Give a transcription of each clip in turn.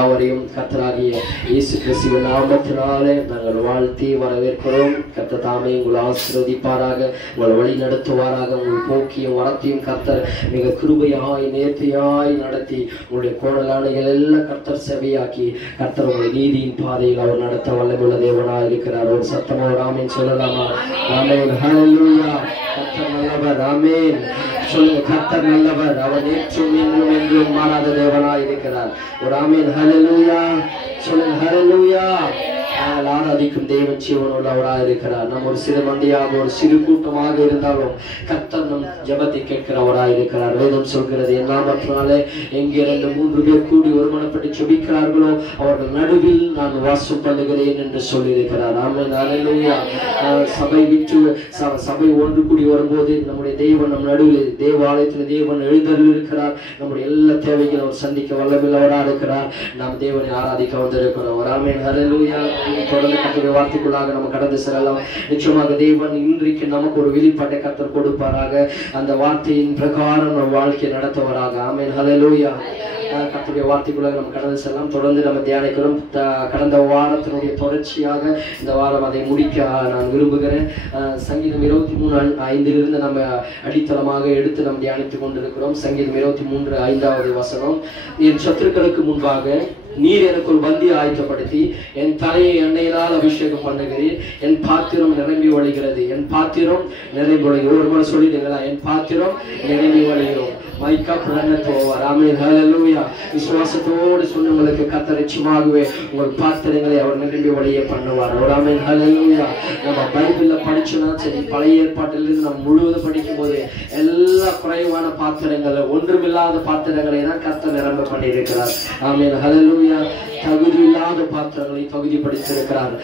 அவரையும் கர்த்தராகிய இயேசு கிறிஸ்துவின் நாமத்தினாலே நாங்கள் வாழ்த்தி வரவேற்கிறோம். கர்த்தர் தாமே உங்களை ஆசீர்வதிப்பாராக, உங்களை வழி நடத்துவாராக. உங்கள் போக்கியும் வரத்தையும் கர்த்தர் மிக கிருபையாய் நேர்த்தியாய் நடத்தி உங்களுடைய கோணலானைகள் எல்லாம் கர்த்தர் செவியாக்கி கர்த்தர் உங்களை நீதியின் பாதையில் அவர் நடத்த வல்லமுள்ள தேவனாய் இருக்கிறார். ஒரு சத்தமாக ஆமென் சொல்லலாமா? ஆமென், ஹல்லேலூயா. கர்த்தர் நல்லவர். ஆமென் சொல்லுங்க. கர்த்தர் நல்லவர், அவர் நேற்றும் இன்றும் என்றும் மாறாத தேவனாய் இருக்கிறார். ஒரு ஆமென், ஹல்லேலூயா சொல்லுங்க. ஹல்லேலூயா. ஆராதிக்கும் தேவன் ஜீவனுள்ளவராக இருக்கிறார். நம்ம ஒரு சிறு மந்தியாக ஒரு சிறு கூட்டமாக இருந்தாலும் கர்த்தர் நம் ஜெபத்தை கேட்கிறவராக இருக்கிறார். வேதம் சொல்கிறது, என் நாமத்தினாலே எங்கே 2-3 பேர் கூடி ஒருமனப்பட்டு ஜெபிக்கிறார்களோ அவர்கள் நடுவில் நான் வாசம் பண்ணுகிறேன் என்று சொல்லியிருக்கிறார். ஆமென், ஹல்லேலூயா. சபை விட்டு சபை ஒன்று கூடி வரும்போது நம்முடைய தேவன் நம் நடுவில் தேவாலயத்தில் தேவன் எழுந்தருள் இருக்கிறார். நம்முடைய எல்லா தேவைகளும் அவர் சந்திக்க வல்லமையுள்ளவராக இருக்கிறார். நாம் தேவனை ஆராதிக்க வந்திருக்கிறோம். ஆமென், ஹல்லேலூயா. தொடர்ந்து கர்த்தருடைய வார்த்தைக்குள்ளாக நம்ம கடந்து செல்லலாம். நிச்சயமாக தேவன் இன்றைக்கு நமக்கு ஒரு வெளிப்பாட்டை கர்த்தர் கொடுப்பாராக. அந்த வார்த்தையின் பிரகாரம் நம் வாழ்க்கையை நடத்துவாராக. ஆமென், ஹல்லேலூயா. கர்த்தருடைய வார்த்தைக்குள்ளாக நம்ம கடந்து செல்லலாம். தொடர்ந்து நம்ம தியானிக்கிறோம். கடந்த வாரத்தினுடைய தொடர்ச்சியாக இந்த வாரம் அதை முடிக்க நான் விரும்புகிறேன். சங்கீதம் 23:5 நம்ம அடித்தளமாக எடுத்து நம்ம தியானித்துக் கொண்டிருக்கிறோம். சங்கீதம் 23:5 வசனம், என் சத்துருக்களுக்கு முன்பாக நீர் எனக்கு ஒரு பந்தி ஆயத்தப்படுத்தி என் தலையை எண்ணெயினால் அபிஷேகம் பண்ணுகிறீர். என் பாத்திரம் நிரம்பி வழிகிறது. என் பாத்திரம் நிரம்பி வழிகிறது. ஒரு முறை சொல்லிடுங்களா? என் பாத்திரம் நிரம்பி வழிகிறோம். விசுவாசத்தோடு சொன்னவங்களுக்கு கர்த்தர் நிச்சயமாகவே உங்கள் பாத்திரங்களை அவர் நிரம்பி வழிய பண்ணுவார். ஆமென், ஹல்லேலூயா. நம்ம பைபிள்ல படிச்சோம்னா சரி, பழைய ஏற்பாட்டிலிருந்து நம்ம முழுவதும் படிக்கும் போது எல்லா குறைவான பாத்திரங்கள், ஒன்றுமில்லாத பாத்திரங்களை தான் கர்த்தர் நிரம்ப பண்ணியிருக்கிறார். ஆமென், ஹல்லேலூயா. தகுதி இல்லாத பாத்திரங்களை தகுதிப்படுத்தியிருக்கிறார்.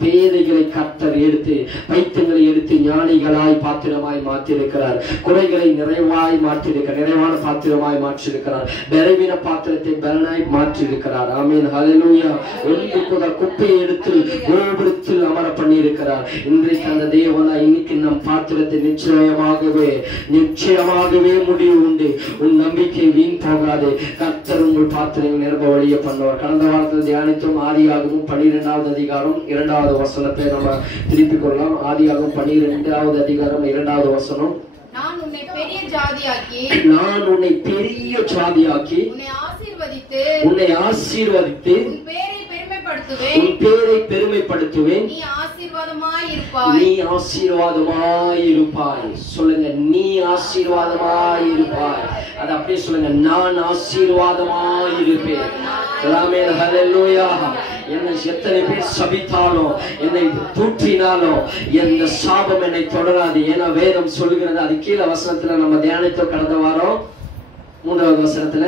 பேதைகளை கர்த்தர் எடுத்து பைத்தியங்களை எடுத்து ஞானிகளாய் பாத்திரமாய் மாற்றியிருக்கிறார். குறைகளை நிறைவாய் மாற்றியிருக்கிறார். நிறைவான பாத்திரமாய் மாற்றியிருக்கிறார். பலவீன பாத்திரத்தை பலனாய் மாற்றியிருக்கிறார். ஆமென், ஹல்லேலூயா. ஒன்று குப்பையை எடுத்து கோபுரத்தில் அமர பண்ணியிருக்கிறார். இன்றைக்கு அந்த தேவனா இன்னைக்கு நம் பாத்திரத்தை நிச்சயமாகவே முடிவு உண்டு. உன் நம்பிக்கை வீண் போகாது. கர்த்தர் உங்கள் பாத்திரங்கள் நிரம்ப வழிய பண்ணுவார். கடந்த வாரத்தில் தியானித்தும் ஆதியாகமம் 12வது அதிகாரம் 2வது வசனத்தை நம்ம திருப்பிக் கொள்ளலாம். ஆதியாகமம் 12வது அதிகாரம் 2வது வசனம், நான் உன்னை பெரிய ஜாதியாக்கி உன்னை ஆசீர்வதித்து உன் பேரை பெருமைப்படுத்துவேன். நீ ஆசீர்வாதமாய் இருப்பாய். சொல்லுங்க, நீ ஆசீர்வாதமாய் இருப்பாய். அது அப்படியே சொல்லுங்க, நான் ஆசீர்வாதமாய் இருப்பேன். ஆமென், ஹல்லேலூயா. என்னை எத்தனை பேர் சபித்தாலும் என்னை தூற்றினாலும் எந்த சாபம் என்னை தொடராது. ஏன்னா வேதம் சொல்லுகிறது. அது கீழே வசனத்துல நம்ம தியானித்தோம் கடந்த வாரம் 3வது வசனத்துல,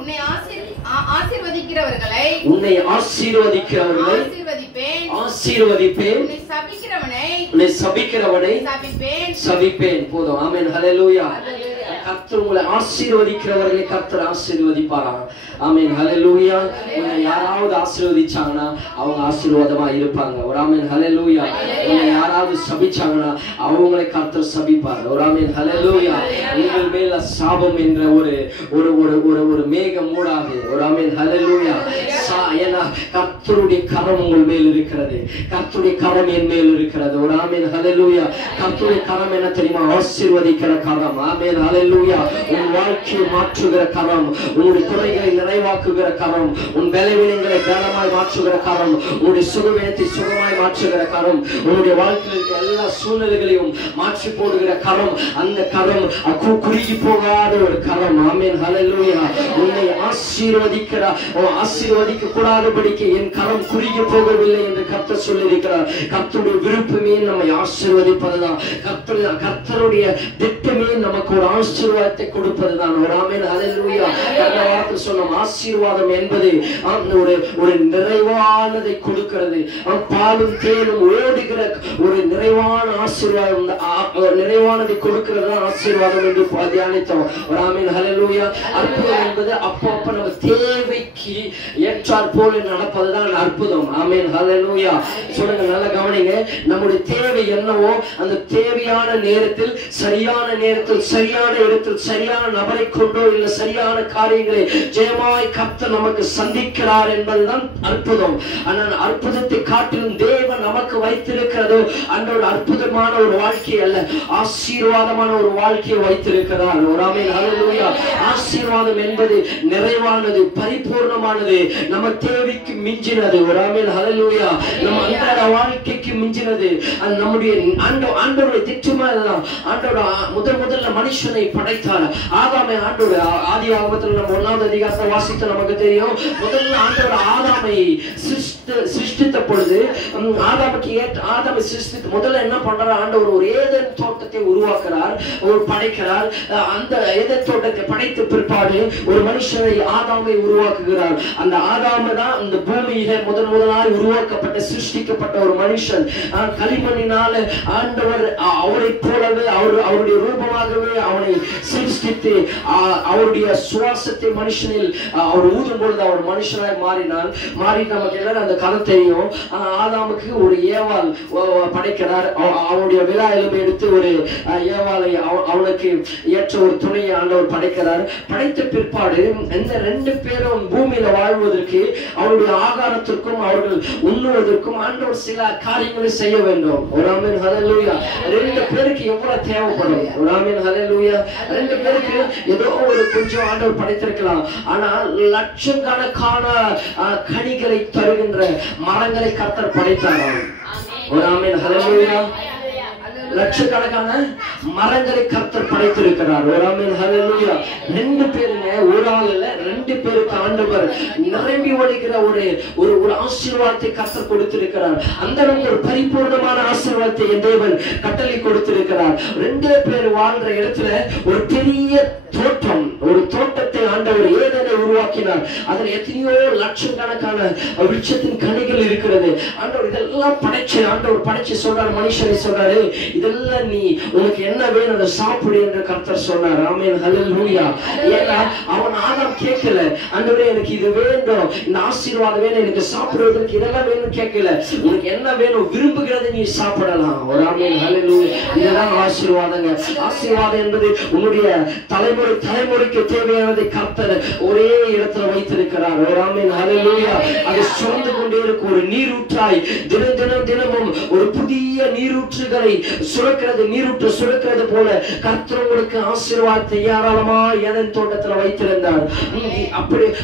உன்னை ஆசீர்வதிக்கிறவர்களை ஆசீர்வதிப்பேன், உன்னை சபிக்கிறவனை சபிப்பேன். போதும். ஆமென், ஹல்லேலூயா. கர்த்தர் உங்களை ஆசீர்வதிக்கிறவர்களை கர்த்தர் ஆசீர்வதிப்பாராம். ஆமென், ஹல்லேலூயா. உன்னை யாராவது ஆசீர்வதிச்சாங்கன்னா அவங்க ஆசீர்வாதமா இருப்பாங்க. ஒரு ஆமென், ஹல்லேலூயா. உன்னை யாராவது சபிச்சாங்கன்னா அவங்களை கர்த்தர் சபிப்பார். ஒரு ஆமென், ஹல்லேலூயா. உங்கள் மேல சாபம் என்ற ஒரு மேகம் மூடாது. ஒரு ஆமென், ஹல்லேலூயா. ஏன்னா கர்த்தருடைய கரம் உங்கள் மேல் இருக்கிறது. கர்த்தருடைய கரம் என் மேல் இருக்கிறது. ஒரு ஆமென், ஹல்லேலூயா. கர்த்தருடைய கரம் என்ன தெரியுமா? ஆசீர்வதிக்கிற கரம். ஆமென், ஹல்லேலூயா. உன் வாழ்க்கையை மாற்றுகிற கரம், உன்னுடைய குறைகளை நிறைவாக்குகிற கரம், உன் பலவீனங்களை பலமாய் மாற்றுகிற கரம், உன்னுடைய சுகவீனத்தை சுகமாய் மாற்றுகிற கரம், உன்னுடைய வாழ்க்கையில் இருக்க எல்லா சூழ்நிலைகளையும் மாற்றி போடுகிற கரம். அந்த கரம் குறுகி போகாத ஒரு கரம். ஆமென், ஹல்லேலூயா. உன்னை ஆசீர்வதிக்க கூடாதபடிக்கு என் கரம் குறுகி போகவில்லை என்று கர்த்தர் சொல்லியிருக்கிறார். கர்த்தருடைய விருப்பமே நம்மை ஆசீர்வதிப்பதுதான். கர்த்தருடைய திட்டமே நமக்கு ஒரு ஆசீர்வாதத்தை கொடுப்பதுதான். ஒரு ஆமென், ஹல்லேலூயா. கடந்த வாரத்தில் சொன்னோம், ஆசீர்வாதம் என்பது ஒரு நிறைவானதை கொடுக்கிறது. பாலும் தேனும் ஓடுகிற ஒரு நிறைவான ஆசீர்வாதம், நிறைவானதை கொடுக்கிறது ஆசீர்வாதம் என்று தியானித்தோம். ஆமென் ஹல்லேலூயா. அற்புதம் என்பது அப்பப்ப நம்ம தேவைக்கு ஏற்றாற் போல நடப்பதுதான் அற்புதம். ஆமென் ஹல்லேலூயா. சொல்லுங்க, நல்லா கவனிங்க. நம்முடைய தேவை என்னவோ அந்த தேவையான நேரத்தில் சரியான நேரத்தில் சரியான இடத்தில் சரியான நபரை கொண்டோ இல்ல சரியான காரியங்களை ஜெயமாய் கர்த்தர் நமக்கு சந்திக்கிறார் என்பதுதான் அற்புதம். ஆனால் அற்புதத்தை காட்டிலும் தேவன் நமக்கு வைத்திருக்கிறதோ அந்த ஒரு அற்புதமான ஒரு வாழ்க்கை அல்ல, ஆசீர்வாதமான ஒரு வாழ்க்கையை வைத்திருக்கிறார். ஆமென் ஹல்லேலூயா. ஆசீர்வாதம் என்பது நிறைவானது, பரிபூர்ணமானது, நம்ம தேவைக்கு மிஞ்சினது. ஆமென் ஹல்லேலூயா. நம்ம அன்றாட வாழ்க்கைக்கு மிஞ்சினது. நம்முடைய ஆண்டவருடைய திட்டமா இதுதான். ஆண்டவர் முதல்ல மனுஷனை படைத்தார். ஆதாமை ஆண்டவர் ஆதியாகமத்தில் நம்ம 1வது அதிகாரத்தை வாசித்த நமக்கு தெரியும். முதல்ல ஆண்டவர் ஆதாமை சிருஷ்டித்த பொழுது ஆதாமை சிருஷ்டித்து முதல்ல என்ன பண்றார்? ஆண்டவர் ஒரு ஏதேன் தோட்டத்தை உருவாக்குறார், ஒரு படைக்கிறார். அந்த ஏதேன் தோட்டத்தை படைத்த பிற்பாடு ஒரு மனுஷனை ஆதாமை உருவாக்குகிறார். அந்த ஆதாமை தான் இந்த பூமியில முதலாய் உருவாக்கப்பட்ட சிருஷ்டிக்கப்பட்ட ஒரு மனுஷன். களிமண்ணினால ஆண்டவர் அவரை போலவே அவருடைய ரூபமாகவே அவனை சிருஷ்டித்து அவருடைய சுவாசத்தை மனுஷனில் அவர் ஊதும் பொழுது அவர் மனுஷனாய் மாறினான். நமக்கு எல்லாரும் அந்த கதை தெரியும். ஆதாமுக்கு ஒரு ஏவாள் படைக்கிறார். அவருடைய விழா எலும்பை எடுத்து ஒரு ஏவாளை அவனுக்கு ஏற்ற ஒரு துணையை ஆண்டவர் படைக்கிறார். படைத்த பிற்பாடு இந்த 2 பேரும் பூமியில வாழ்வதற்கு அவருடைய ஆகாரத்திற்கும் அவர்கள் உண்ணுவதற்கும் ஆண்டவர் சில காரியங்களை செய்ய வேண்டும். ஆமென் ஹல்லேலூயா. 2 பேருக்கு எவ்வளவு தேவைப்படும்? ஆமென் ஹல்லேலூயா. 2 பேருக்கு ஏதோ ஒரு கொஞ்சம் ஆண்டவர் படைத்திருக்கலாம். ஆனால் லட்சக்கணக்கான கனிகளை தருகின்ற மரங்களை கர்த்தர் படைத்தார். ஆமென் ஹல்லேலூயா. லட்சக்கணக்கான மரங்களை கர்த்தர் படைத்திருக்கிறார். ஆமென் ஹல்லேலூயா. 2 பேருங்க, ஒரு ஆள் இல்ல, 2 பேருக்கு ஆண்டவர் நிரம்பி வழிகிற ஒரு ஆசீர்வாதத்தை கர்த்தர் கொடுத்திருக்கிறார். அந்த அளவுக்கு ஒரு பரிபூர்ணமான ஆசீர்வாதத்தை என் தேவன் கட்டளை கொடுத்திருக்கிறார். 2 பேர் வாழ்ற இடத்துல ஒரு பெரிய தோட்டம், ஒரு தோட்டத்தை ஆண்டவர் ஏதேனை உருவாக்கினார். அதுல எத்தனையோ லட்சக்கணக்கான விருட்சத்தின் கனிகள் இருக்கிறது. ஆண்டவர் இதெல்லாம் ஆண்டவர் படைச்சு சொல்றாரு, மனுஷனை சொல்றாரு, இதெல்லாம் நீ உனக்கு என்ன வேணும் அதை சாப்பிடு என்று கர்த்தர் சொன்னார். ஆமென் ஹல்லேலூயா. ஏன்னா அவன் ஆதாம் கேட்கல, ஆண்டவரே எனக்கு இது வேண்டும், இந்த ஆசீர்வாதம் வேணும், எனக்கு சாப்பிடுவதற்கு இதெல்லாம் வேணும் கேட்கல. உனக்கு என்ன வேணும் விரும்புகிறதை நீ சாப்பிடலாம். ஆமென் ஹல்லேலூயா. இதுதான் ஆசீர்வாதங்க. ஆசீர்வாதம் என்பது உன்னுடைய தலைமுறைக்கு தேவையானதை கர்த்தர் ஒரே இடத்துல வைத்திருக்கிறார். ஆமென் ஹல்லேலூயா. அது சுரந்து கொண்டே இருக்கும் ஒரு நீரூற்றாய் தினமும் ஒரு புதிய நீரூற்றுகளை நீரூற்று சுரக்கிறது போல கர்த்தர் உங்களுக்கு ஆசீர்வாதத்தை ஏராளமா ஏதேன் தோட்டத்தில் வைத்திருந்தார்.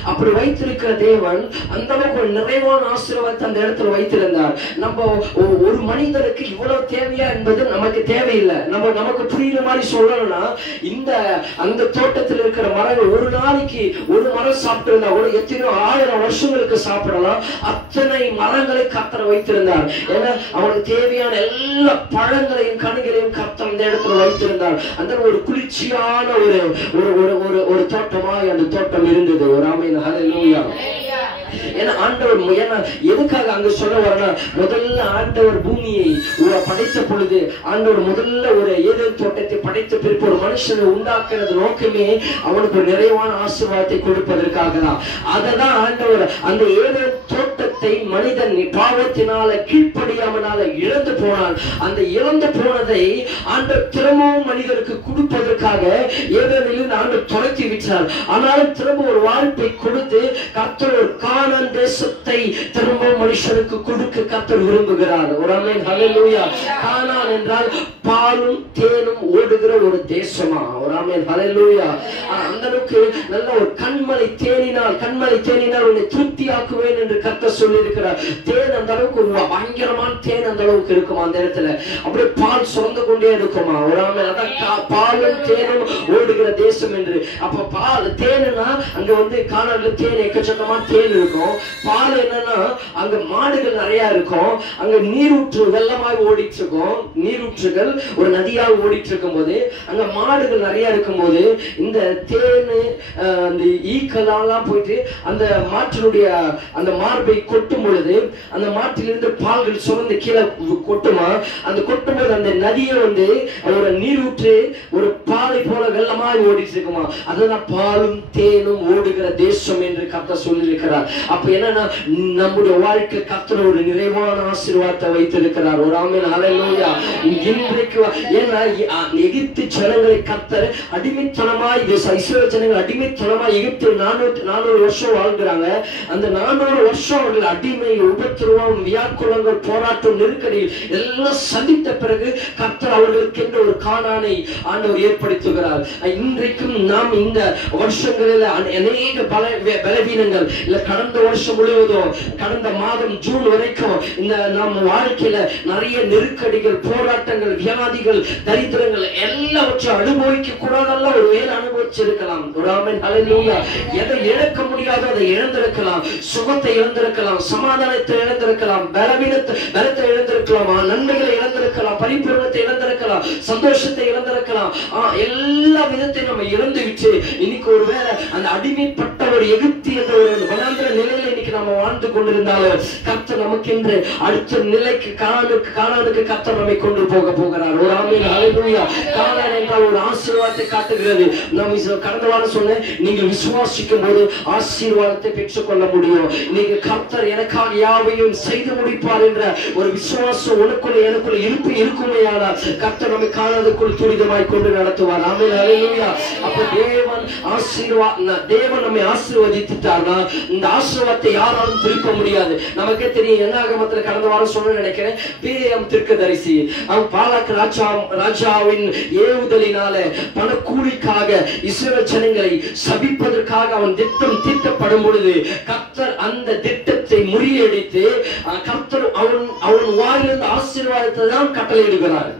அப்படி வைத்திருக்கிற தேவன் அந்த அளவுக்கு நிறைவான ஆசீர்வாதத்தை அந்த இடத்துல வைத்திருந்தார். நம்ம ஒரு மனிதனுக்கு இவ்வளவு தேவையா என்பது நமக்கு தேவையில்லை. நமக்கு புரியுற மாதிரி சொல்லணும்னா அந்த தோட்டத்தில் இருக்கிற மரங்கள் ஒரு நாளைக்கு ஒரு மரம் சாப்பிட்டு இருந்தா கூட எத்தனையோ 1000 வருஷங்களுக்கு சாப்பிடலாம். அத்தனை மரங்களை கர்த்தர் வைத்திருந்தார். ஏன்னா அவனுக்கு தேவையான எல்லா பழங்களையும் கனிகளையும் கர்த்தர் அந்த இடத்துல வைத்திருந்தார். அந்த ஒரு குளிர்ச்சியான ஒரு தோட்டமாய் அந்த தோட்டம் இருந்தது. ஆமென் ஹல்லேலூயா. ஏன்னா ஆண்டவர் எதுக்காக அங்க சொல்ல வரனா, முதல்ல ஆண்டவர் பூமியை படைத்த பொழுது ஆண்டவர் முதல்ல ஒரு ஏதேன் தோட்டத்தை படைத்த பிறகு ஒரு மனுஷனை உண்டாக்குறது நோக்கமே அவனுக்கு ஒரு நிறைவான ஆசீர்வாதத்தை கொடுப்பதற்காக தான். அததான் ஆண்டவர் அந்த ஏதேன் தோட்டத்தை மனிதன் பாவத்தினால கீழ்ப்படியாமனால இழந்து போனான். அந்த இழந்து போனதை ஆண்டவர் திரும்பவும் மனிதனுக்கு கொடுப்பதற்காக ஏதேனிலிருந்து ஆண்டவர் துரத்தி விட்டார். ஆனாலும் திரும்ப ஒரு வாய்ப்பை கொடுத்து கர்த்தர் ஒரு கானான் தேசத்தை திரும்ப மனுஷனுக்கு கொடுக்க கர்த்தர் விரும்புகிறார். ஆமென் ஹல்லேலூயா. கானான் என்றால் பாலும் தேனும் ஓடுகிற ஒரு தேசமா. ஆமென் ஹல்லேலூயா. அந்த அளவுக்கு நல்ல ஒரு கண்மலை தேனினால் உன்னை திருப்தியாக்குவேன் என்று கர்த்தர் சொல்லி இருக்கிறார். தேன் அந்த அளவுக்கு பயங்கரமான தேன் அந்த அளவுக்கு இருக்குமா அந்த இடத்துல, அப்படியே பால் சுரந்து கொண்டே இருக்குமா. ஒரு அதான் பாலும் தேனும் ஓடுகிற தேசம் என்று. அப்ப பால் தேனுனா அங்க வந்து கானான்ல தேன் எக்கச்சக்கமா தேன் இருக்கும். பால் என்னன்னா அங்க மாடுகள் நிறைய இருக்கும், அங்க நீரூற்று வெள்ளமாய் ஓடிட்டு இருக்கும், நீரூற்றுகள் ஒரு நதியாக ஓடிட்டு இருக்கும் போது அங்க மாடுகள் நிறைய இருக்கும் போது இந்த தேனு அந்த ஈக்கெல்லாம் போயிட்டு அந்த மாற்றினுடைய அந்த மார்பை கொட்டும் பொழுது அந்த மாற்றிலிருந்து பால்கள் சுரந்து கீழே கொட்டுமா. அந்த கொட்டும் போது அந்த நதியை வந்து ஒரு நீரூற்று ஒரு பாலை போல வெள்ளமாய் ஓடிட்டு இருக்குமா. அதுதான் பாலும் தேனும் ஓடுகிற தேசம் என்று கர்த்தர் சொல்லியிருக்கிறார். அப்ப என்னன்னா நம்முடைய வாழ்க்கை கர்த்தர் ஒரு நிறைவான ஆசீர்வாதத்தை வைத்திருக்கிறார். ஒரு ஆமென் ஹல்லேலூயா. இன்றைக்கு ஏன்னா எகிப்து ஜனங்களை கர்த்தர் அடிமைத்தனமாய் இஸ்ரவேல் ஜனங்கள் அடிமைத்தனமாய் எகிப்தில் 400 வருஷம் வாழ்கிறாங்க. அந்த 400 வருஷம் அவர்கள் அடிமை, உபத்திரவம், வியாக்குலங்கள், போராட்டம், நெருக்கடியில் எல்லாம் சந்தித்த பிறகு கர்த்தர் அவர்களுக்கு என்று ஒரு கானானை ஆண்டவர் ஏற்படுத்துகிறார். இன்றைக்கும் நாம் இந்த வருஷங்களில் அநேக பலவீனங்கள் இல்ல கடந்த வருஷம் முழுவதும் கடந்த மாதம் ஜூன் வரைக்கும் இந்த நம்ம வாழ்க்கையில நிறைய நெருக்கடிகள், போராட்டங்கள், வியாதிகள், தரித்திரங்கள் எல்லாவற்றையும் அனுபவிக்க கூடாதெல்லாம் ஒரு வேலை அனுபவிச்சிருக்கலாம். எதை இழக்க முடியாதோ அதை இழந்திருக்கலாம், சுகத்தை இழந்திருக்கலாம், சமாதானத்தை இழந்திருக்கலாம், பலத்தை இழந்திருக்கலாம், நன்மைகளை இழந்திருக்கலாம், பரிபூரணத்தை இழந்திருக்கலாம், சந்தோஷத்தை இழந்திருக்கலாம். எல்லா விதத்தையும் நம்ம இழந்து விட்டு இன்னைக்கு ஒருவேளை அந்த அடிமைப்பட்ட ஒரு எகிப்து என்ற ஒரு வனாந்திர நிலையில இன்னைக்கு நம்ம வாழ்ந்து கொண்டிருந்தாலும் கர்த்தர் நமக்கு என்று அடுத்த நிலைக்கு கானானுக்கு கர்த்தர் நம்மை கொண்டு போகிறார். ஒரு ஆமென் ஹல்லேலூயா. கானான் என்றால் ஒரு ஆசீர்வாதத்தை காட்டுகிறது. நாம் கடந்த வாரம் சொன்னேன், நீங்கள் விசுவாசிக்கும் போது ஆசீர்வாதத்தை பெற்றுக்கொள்ள முடியும். நீங்க கர்த்தர் எனக்காக யாவையும் செய்து முடிப்பார் என்ற ஒரு விசுவாசம் உனக்குள்ள எனக்குள்ள இருக்குமேயானால் கர்த்தர் நம்மை கானானுக்குள் துரிதமாய் கொண்டு நடத்துவார். ஆமென் ஹல்லேலூயா. அப்ப தேவன் நம்மை ஆசீர்வதித்தார்னா இந்த ஆசீர்வாதத்தை யாராலும் திருப்ப முடியாது. நமக்கே தெரியும், என்னாகமத்துல கடந்த வாரம் சொன்ன நினைக்கிறேன், பிலேயாம் தீர்க்கதரிசி அவன் பாலாக் ராஜாவின் ஏவுதலினால பணக்கூலிக்காக இஸ்ரவேல் ஜனங்களை சபிப்பதற்காக அவன் திட்டம் தீட்டப்படும் பொழுது கர்த்தர் அந்த திட்டத்தை முறியடித்து கர்த்தர் அவன் வாயிலிருந்து ஆசீர்வாதத்தை தான் கட்டளையிடுகிறார்.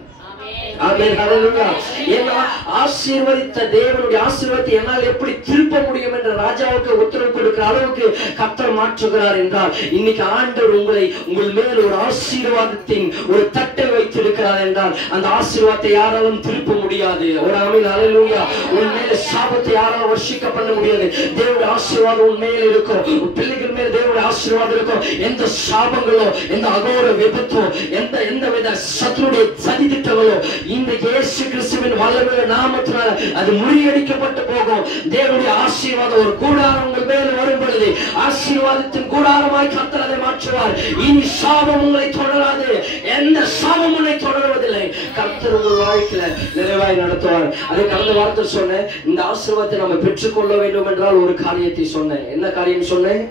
ஆமென் ஹல்லேலூயா. ஏன்னா ஆசீர்வதித்த தேவனுடைய ஆசீர்வாதத்தை என்னால் எப்படி திருப்ப முடியும் என்ற ராஜாவுக்கு உத்தரவு கொடுக்கிற அளவுக்கு கர்த்தர் மாற்றுகிறார் என்றால் இன்னைக்கு ஆண்டவர் உங்கள் மேல் ஒரு ஆசீர்வாதத்தின் ஒரு தட்டை வைத்திருக்கிறார் என்றால் அந்த ஆசீர்வாதத்தை யாராலும் திருப்ப முடியாது. ஒரு ஆமென் ஹல்லேலூயா. உன் மேல சாபத்தை யாராலும் வர்ஷிக்க பண்ண முடியாது. தேவனுடைய ஆசீர்வாதம் உன் மேல இருக்கும், உன் பிள்ளைகள் மேல தேவனுடைய ஆசீர்வாதம் இருக்கும். எந்த சாபங்களோ, எந்த அகோர விபத்தோ, எந்த வித சத்துருடைய சதி திட்டங்களோ இந்த இயேசு கிறிஸ்துவின் வல்லமையுள்ள நாமத்தினால அது முறியடிக்கப்பட்டு போகும். தேவனுடைய ஆசீர்வாதம் ஒரு கூடாரம் உங்கள் மேல் வரும் பொழுது ஆசீர்வாதத்தின் கூடாரமாய் கர்த்தர் அதை மாற்றுவார். இனி சாபம் உங்களை தொடராது, எந்த சாபம் உங்களை தொடர்வதில்லை. கர்த்தர் உங்கள் வாழ்க்கையில நிறைவாய் நடத்துவார். அதை கடந்த வாரத்தில் சொன்னேன், இந்த ஆசீர்வாதத்தை நம்ம பெற்றுக்கொள்ள வேண்டும் என்றால் ஒரு காரியத்தை சொன்னேன். என்ன காரியம் சொன்னேன்?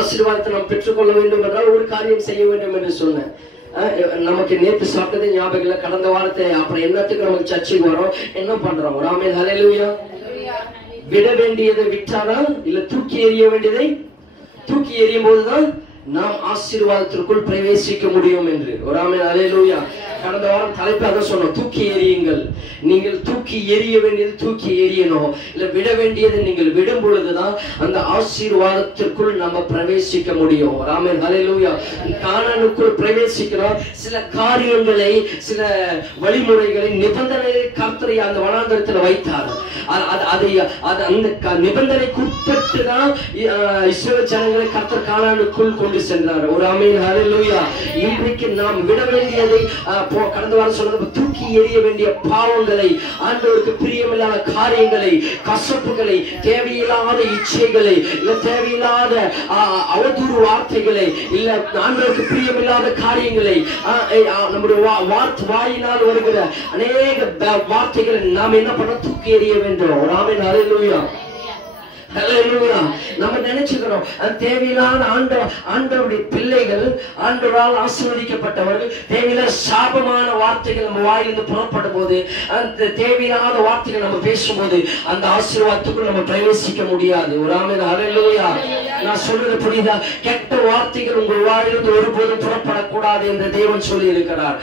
ஆசீர்வாதத்தை நாம் பெற்றுக்கொள்ள வேண்டும் என்றால் ஒரு காரியம் செய்ய வேண்டும் என்று சொன்னேன். நமக்கு நேற்று சாப்பிட்டதே ஞாபகம் இல்லை. கடந்த வாரத்தை அப்புறம் என்னத்துக்கு நமக்கு சர்ச்சைக்கு வரோம், என்ன பண்றோம்? ஆமென் ஹல்லேலூயா. விட வேண்டியதை விட்டாரா இல்ல தூக்கி எறிய வேண்டியதை தூக்கி எறியும் போதுதான் நாம் ஆசீர்வாதத்திற்குள் பிரவேசிக்க முடியும் என்று. ஒரு ஆமென் ஹல்லேலூயா. கடந்த வாரம் தலைப்பு அதை சொன்னோம், தூக்கி எறியுங்கள். நீங்கள் தூக்கி எறிய வேண்டியது தூக்கி எறியணும், இல்ல விட வேண்டியது நீங்கள் விடும் பொழுதுதான் அந்த ஆசீர்வாதத்திற்குள் நம்ம பிரவேசிக்க முடியும். ஆமென் ஹல்லேலூயா. கானானுக்குள் பிரவேசிக்கிறோம். சில காரியங்களை, சில வழிமுறைகளை, நிபந்தனைகளை கர்த்தர் அந்த வனாந்தரத்தில் வைத்தார். அந்த நிபந்தனைக்கு உட்பட்டு தான் இஸ்ரவேல் ஜனங்களை கர்த்தர் கானானுக்குள் கொண்டு சென்றார். ஒரு ஆமென் ஹல்லேலூயா. இன்றைக்கு நாம் விட வேண்டியதை கடந்த வாரம் சொன்னது, தூக்கி எறிய வேண்டிய பாவங்களை, ஆண்டவருக்கு பிரியமில்லாத காரியங்களை, கசப்புகளை, தேவையில்லாத இச்சைகளை, இல்ல தேவையில்லாத அவதூறு வார்த்தைகளை, இல்ல ஆண்டவருக்கு பிரியமில்லாத காரியங்களை, நம்முடைய வாயினால் வருகிற அநேக வார்த்தைகளை நாம் என்ன பண்ண தூக்கி எறிய வேண்டும். ஆமென் ஹல்லேலூயா. ஹல்லேலூயா. நம்ம நினைச்சுக்கிறோம் தேவையில்லாத ஆண்டவருடைய பிள்ளைகள், ஆண்டவரால் ஆசீர்வதிக்கப்பட்டவர்கள், தேவையில்லாத சாபமான வார்த்தைகள் நம்ம வாயிலிருந்து புறப்படும் போது, அந்த தேவையில்லாத வார்த்தைகள் நம்ம பேசும்போது அந்த ஆசீர்வாதத்துக்குள் நம்ம பிரவேசிக்க முடியாது. ஒரு ஆமென் ஹல்லேலூயா. நான் சொல்றது புரியுதா? கெட்ட வார்த்தைகள் உங்கள் வாயிலிருந்து ஒருபோதும் புறப்படக்கூடாது என்று தேவன் சொல்லி இருக்கிறார்.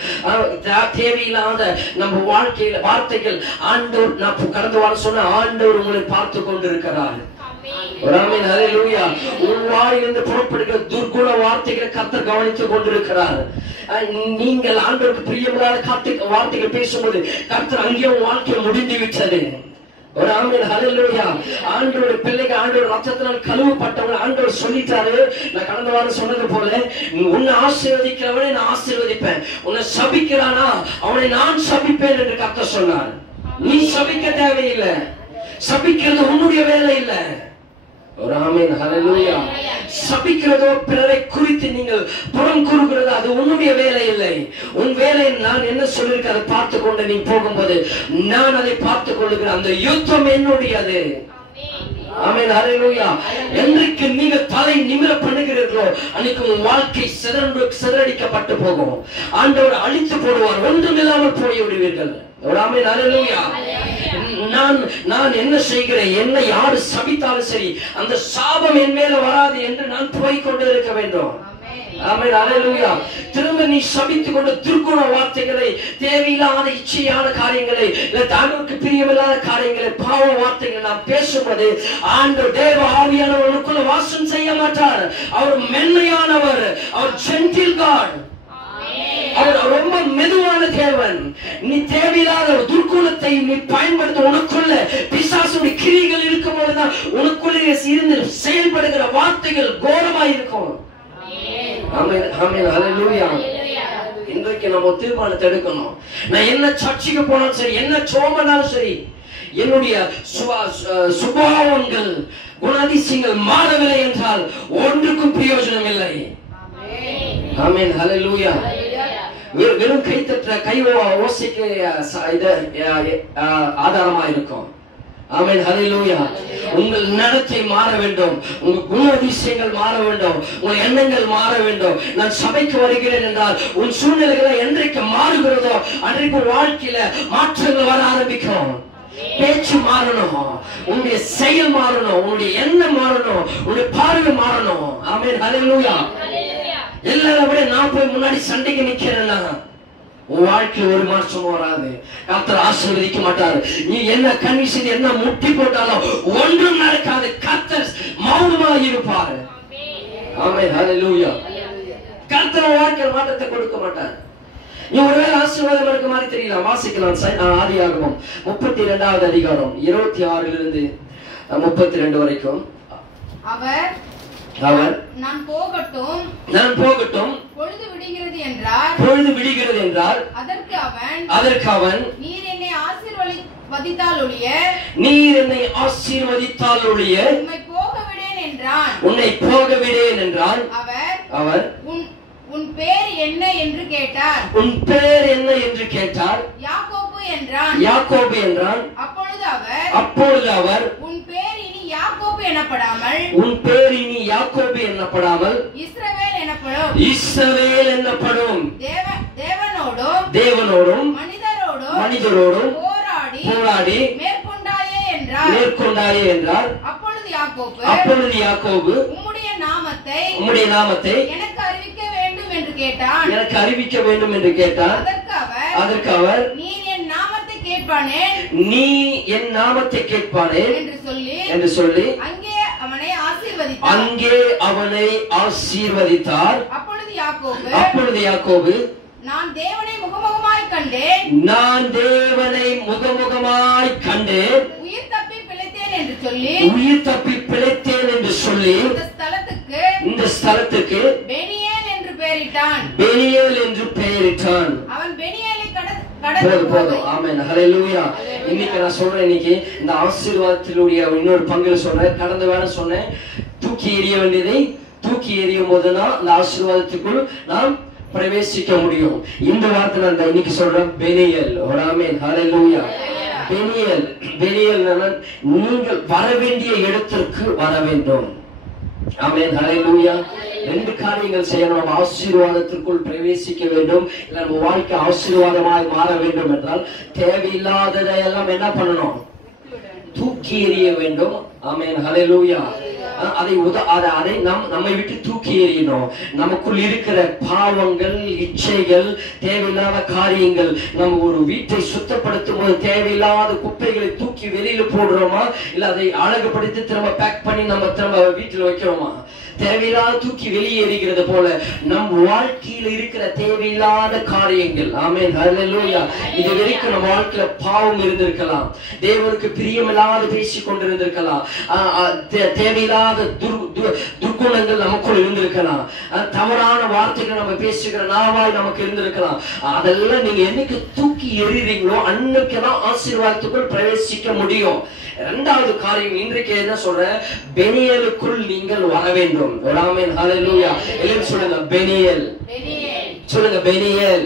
தேவையில்லாத நம்ம வாழ்க்கையில வார்த்தைகள் ஆண்டவர், நான் கடந்த வாரம் சொன்ன ஆண்டவர் உங்களை பார்த்து கொண்டிருக்கிறார். உன் வாயிலிருந்து புறப்படுகிற துர்குண வார்த்தைகளை கர்த்தர் கவனித்துக் கொண்டிருக்கிறார். நீங்கள் ஆண்டவருக்கு பிரியமில்லாத வார்த்தைகள் பேசும்போது கர்த்தர் அங்கேயும் வாழ்க்கை முடிந்து விட்டது. ஒரு ஆமென், ஹல்லேலூயா. ஆண்டவருடைய பிள்ளைகள் ஆண்டவர் ரத்தத்தினால் கழுவப்பட்டவங்க ஆண்டவர் சொல்லிட்டாரு. நான் கடந்த வாரம் சொன்னது போல, உன்னை ஆசீர்வதிக்கிறவனை நான் ஆசீர்வதிப்பேன், உன்னை சபிக்கிறானா அவனை நான் சபிப்பேன் என்று கர்த்தர் சொன்னார். நீ சபிக்க தேவையில்லை, சபிக்கிறது உன்னுடைய வேலை இல்லை. ஒரு ஆமென், ஹல்லேலூயா. சபிக்கிறதோ பிறரை குறித்து நீங்கள் புறம் கூறுகிறதோ அது உன்னுடைய வேலை இல்லை. உன் வேலை நான் என்ன சொல்லிருக்க அதை பார்த்து கொண்டு நீ போகும்போது நான் அதை பார்த்துக் கொள்ளுகிறேன். அந்த யுத்தம் என்னுடையது. ஆமென், ஹல்லேலூயா. என்றைக்கு நீங்க தலை நிமிர பண்ணுகிறீர்களோ அன்னைக்கு உன் வாழ்க்கை சிதறடிக்கப்பட்டு போகும். ஆண்டவர் அழித்து போடுவார், ஒன்றுமில்லாமல் போய் விடுவீர்கள். ஆமென், ஹல்லேலூயா. நான் என்ன செய்கிறேன், என்னை யாரு சபித்தாலும் சரி அந்த சாபம் என் மேல வராது என்று நான் போய்கொண்டே இருக்க வேண்டும். ஆமென், ஹல்லேலூயா. திரும்ப நீ சபித்துக் கொண்டு துர்குண வார்த்தைகளை, தேவையில்லாத இச்சையான காரியங்களை, ஆண்டவருக்கு பிரியமில்லாத காரியங்களை, பாவ வார்த்தைகளை நாம் பேசும்போது ஆண்டவர் தேவ ஆவியானவருக்குள்ள வாசம் செய்ய மாட்டார். அவர் மென்மையானவர், அவர் ஜென்டில் காட், அவர் ரொம்ப மெதுவான தேவன். நீ தேவையில்லாத துர்குணத்தை நீ பயன்படுத்த உனக்குள்ள பிசாசுடைய கிரிகள் இருக்கும் போதுதான் உனக்குள்ளே இருந்து செயல்படுகிற வார்த்தைகள் கோரமாய் இருக்கும். ஆமென், ஆமென், ஹல்லேலூயா. இன்றைக்கு நம்ம தீர்மானத்தை எடுக்கணும். நான் என்ன சர்ச்சுக்கு போனாலும் சரி, என்ன சோமனாலும் சரி, என்னுடைய சுபாவங்கள் குணாதிசயங்கள் மாறவில்லை என்றால் ஒன்றுக்கும் பிரயோஜனம் இல்லை. ஆமென், ஹல்லேலூயா. வெறும் கை தட்டுற கை ஓசைக்கு ஆதாரமா இருக்கும். ஆமென், ஹல்லேலூயா. உங்கள் நடத்தை மாற வேண்டும், உங்கள் குணாதிசயங்கள் மாற வேண்டும், உங்கள் எண்ணங்கள் மாற வேண்டும். நான் சபைக்கு வருகிறேன் என்றால் உன் சூழ்நிலைகளை என்றைக்கு மாறுகிறதோ அன்றைக்கு வாழ்க்கையில மாற்றங்கள் வர ஆரம்பிக்கும். பேச்சு மாறணும், உன்னுடைய செயல் மாறணும், உன்னுடைய எண்ணம் மாறணும், உன்னுடைய பார்வை மாறணும். ஆமென், ஹல்லேலூயா. எல்லாரும் விட நான் போய் முன்னாடி சண்டைக்கு நிக்கிறேன்னா உன் வாழ்க்கையில் ஒரு மாற்றம் வராது. கர்த்தர் ஆசீர்வதிக்க மாட்டார். நீ என்ன கன்விஷன் என்ன முட்டி போட்டாலும் ஒன்றும் நடக்காது. கர்த்தர் மௌனமாக இருப்பார். ஆமென், ஹல்லேலூயா. கர்த்தர் வாழ்க்கையில் மாற்றத்தை கொடுக்க மாட்டார். நீ ஒருவேளை ஆசீர்வாதம் இருக்க மாதிரி தெரியல. வாசிக்கலாம் ஆதியாகமம் 32வது அதிகாரம் 26 32 வரைக்கும். அவர் நான் போகட்டும் பொழுது விடுகிறது என்றார். அதற்கு அவன் நீர் என்னை ஆசீர்வதித்தால் ஒழிய உன்னை போக விடேன் என்றான். அவர் உன் பேர் என்ன என்று கேட்டார். யாக்கோபு என்றான். அப்பொழுது அவர் உன் பேர் இனி யாக்கோபு எனப்படாமல் இஸ்ரவேல் எனப்படும். தேவனோடும் மனிதரோடும் போராடி மேற்கொண்டாயே என்றார். அப்பொழுது யாக்கோபு உம்முடைய நாமத்தை எனக்கு அறிவிக்க வேண்டும் என்று கேட்டான். அதற்கு அவர் நீ என் நாமத்தை கேட்பானேன் என்று சொல்லி அங்கே அவனை ஆசீர்வதித்தார். அப்பொழுது யாக்கோபு நான் தேவனை முகமுகமாய் கண்டேன், உயிர் தப்பி பிழைத்தேன் என்று சொல்லி இந்த ஸ்தலத்துக்கு பெனியேல் என்று பெயரிட்டான். அவன் பெனியேலை போதும். ஆமென், ஹல்லேலூயா. இன்னைக்கு நான் சொல்றேன், இன்னைக்கு இந்த ஆசீர்வாதத்தினுடைய இன்னொரு பங்குல சொல்றேன். கடந்த வாரம் சொன்னேன், தூக்கி எறிய வேண்டியதை தூக்கி எறியும் போதுதான் இந்த ஆசீர்வாதத்துக்குள் நாம் பிரவேசிக்க முடியும். இந்த வார்த்தை நான் இன்னைக்கு சொல்றேன், பெனியேல். ஆமென், ஹல்லேலூயா. பெனியேல் நீங்கள் வர வேண்டிய இடத்திற்கு வர வேண்டும். ஆமென், ஹல்லேலூயா. ரெண்டு காரியங்கள் செய்யணும். நம்ம ஆசீர்வாதத்திற்குள் பிரவேசிக்க வேண்டும், இல்ல நம்ம வாழ்க்கை ஆசீர்வாதமாய் மாற வேண்டும் என்றால் தேவையில்லாததை எல்லாம் என்ன பண்ணணும்? தூக்கி எறிய வேண்டும். ஆமென், ஹல்லேலூயா. அதை நம்மை விட்டு தூக்கி எறியணும். நமக்குள் இருக்கிற பாவங்கள், இச்சைகள், தேவையில்லாத காரியங்கள், நம்ம ஒரு வீட்டை சுத்தப்படுத்தும் போது தேவையில்லாத குப்பைகளை தூக்கி வெளியில போடுறோமா, இல்ல அதை அழகுபடுத்தி திரும்ப பேக் பண்ணி நம்ம திரும்ப வீட்டில் வைக்கிறோமா? தேவையில்லாத தூக்கி வெளியேறுகிறது போல நம் வாழ்க்கையில் இருக்கிற தேவையில்லாத காரியங்கள், ஆமென் ஹல்லேலூயா, இது வரைக்கும் நம்ம வாழ்க்கையில பாவம் இருந்திருக்கலாம், தேவனுக்கு பிரியமில்லாத பேசிக் கொண்டிருந்திருக்கலாம், தேவையில்லாத துர்குணங்கள் நமக்குள் இருந்திருக்கலாம், தவறான வார்த்தைகள் நம்ம பேசுகிற நாவாய் நமக்கு இருந்திருக்கலாம். அதெல்லாம் நீங்க என்னைக்கு தூக்கி எறிறீங்களோ அன்னைக்குதான் ஆசீர்வாதத்துக்குள் பிரவேசிக்க முடியும். இரண்டாவது காரியம் இன்றைக்கு என்ன சொல்ற, பெனியலுக்குள் நீங்கள் வர வேண்டும். ஆமென் ஹல்லேலூயா. எல்லாரும் சொல்லுங்க பெனியல். சொல்லுங்க பெனியல்.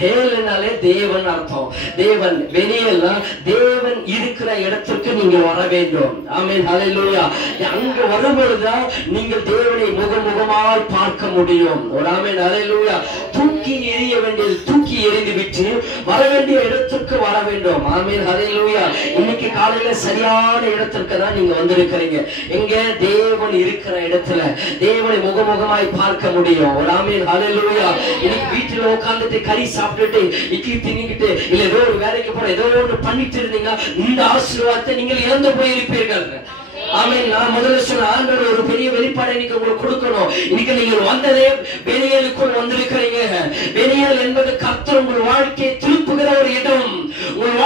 ஹேல்னாலே தேவன் அர்த்தம். தேவன், பெனியல்னா தேவன் இருக்கிற இடத்திற்கு நீங்க வர வேண்டும். ஆமென் ஹல்லேலூயா. அங்க வரும்பொழுதுதான் நீங்கள் தேவனை முகமுகமாய் பார்க்க முடியும். ஆமென் ஹல்லேலூயா. தூக்கி எறிய வேண்டியது தூக்கி எறிந்து விட்டு வர வேண்டிய இடத்திற்கு வர வேண்டும். ஆமென் ஹல்லேலூயா. இன்னைக்கு காலையில சரியான இடத்திற்கு தான் நீங்க வந்திருக்கிறீங்க. எங்க தேவன் இருக்கிற இடத்துல தேவனை முகமுகமாய் பார்க்க முடியும். ஆமென் ஹல்லேலூயா. இன்னைக்கு வீட்டில் உட்கார்ந்துட்டு கறி சாப்பிட்டுட்டு இட்லி தின்னிக்கிட்டு இல்ல ஏதோ ஒரு வேலைக்கு போற ஏதோ ஒன்று பண்ணிட்டு இருந்தீங்க, இந்த ஆசீர்வாதத்தை நீங்கள் இழந்து போயிருப்பீர்கள். ஆமென். நான் முதல்ல சொன்ன ஆண்டவர் ஒரு பெரிய வெளிப்பாடை இன்னைக்கு உங்களுக்கு கொடுக்கணும். இன்னைக்கு நீங்க வந்ததே பெனியலுக்குள் வந்திருக்கிறீங்க. பெனியல் என்பது கர்த்தர் உங்கள் வாழ்க்கையை திருப்புகிற ஒரு இடம். உங்கள்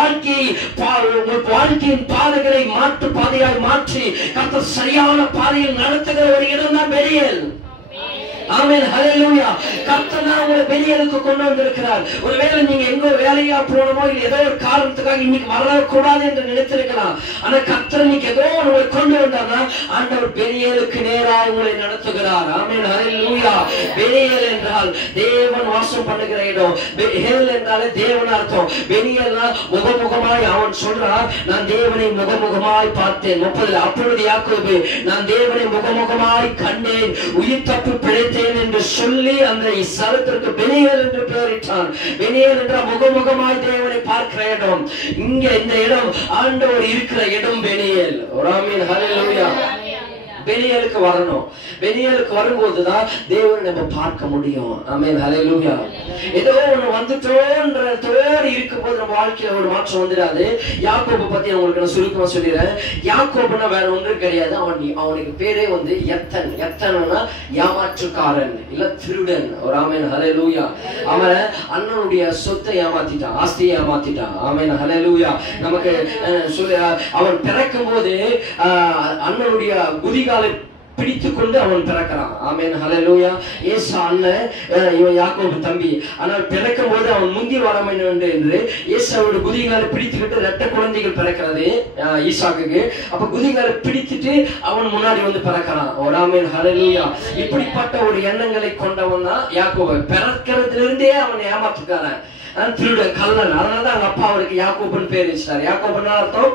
வாழ்க்கையின் பாதைகளை மாற்று பாதையாய் மாற்றி கர்த்தர் சரியான பாதையில் நடத்துகிற ஒரு இடம் தான் பெனியல். ஆமென் ஹல்லேலூயா. கர்த்தர் உங்களை பெனியலுக்கு கொண்டு வந்திருக்கிறார். ஒருவேளை நீங்க எங்க வேலையா போகணுமோ இல்ல ஏதோ ஒரு காரணத்துக்காக இன்னைக்கு வரக்கூடாது என்று நினைத்திருக்கலாம். ஆனா கர்த்தர் இன்னைக்கு ஏதோ உங்களை கொண்டு வந்தார்னா ஆண்டவர் பெனியலுக்கு நேராக உங்களை நடத்துகிறார். ஆமென் ஹல்லேலூயா. பெனியல் என்றால் தேவன் வாசம் பண்ணுகிற இடம். ஹேல் என்றாலே தேவன் அர்த்தம். பெனியல்னா முகமுகமாய் அவன் சொல்றான், நான் தேவனை முகமுகமாய் பார்த்தேன். 30 அப்பொழுது யாக்கோபு நான் தேவனை முகமுகமாய் கண்டேன், உயிர் தப்பி பிழைத்தேன் என்று சொல்லி அந்த ஸ்தலத்திற்கு பெனியல் என்று பெயரிட்டான். பெனியல் என்ற முகமுகமாய் தேவனை பார்க்கிற இடம். இங்க இந்த இடம் ஆண்டவர் இருக்கிற இடம் பெனியல். ஆமென் ஹல்லேலூயா. பெனியலுக்கு வரணும். பெனியலுக்கு வரும்போதுதான் தேவனை நம்ம பார்க்க முடியும். ஆமென் ஹல்லேலூயா. ஏதோ ஒண்ணு வந்துட்டோன்றதோடு இருக்கும்போது நம்ம வாழ்க்கையில ஒரு மாற்றம் வந்துடாது. யாக்கோபு பத்தி உங்களுக்கு நான் சுருக்கமா சொல்லிடுறேன். யாக்கோபுனா வேற ஒன்றும் கிடையாது. அவனுக்கு பேரே வந்து எத்தன். எத்தனா ஏமாற்றுக்காரன் இல்ல திருடன். ஒரு ஆமென் ஹல்லேலூயா. அவன் அண்ணனுடைய சொத்தை ஏமாத்திட்டான், ஆஸ்தியை ஏமாத்திட்டான். ஆமென் ஹல்லேலூயா. நமக்கு அவன் பிறக்கும் போது அண்ணனுடைய குதிகாலை பிடித்துக் கொண்டு அவன் பிறக்கிறான். ஆமென் ஹல்லேலூயா. ஏசா அண்ணன், இவன் யாக்கோபு தம்பி. ஆனால் பிறக்கும் போது அவன் முந்தி வர வேண்டும் என்று ஏசாவோட குதிகாலை பிடித்துக்கிட்டு 2 குழந்தைகள் பிறக்கிறது ஈசாக்குக்கு. அப்ப குதிகாலை பிடித்துட்டு அவன் முன்னாடி வந்து பிறக்கிறான். ஆமென் ஹல்லேலூயா. இப்படிப்பட்ட ஒரு எண்ணங்களை கொண்டவன் தான் யாக்கோபு. பிறக்கிறதுல இருந்தே அவன் ஏமாற்றுக்காரன், திருடன், கள்ளன். அதனாலதான் அவங்க அப்பா அவருக்கு யாக்கோபுன்னு பேர் வச்சிட்டார். யாக்கோபுன்னா அர்த்தம்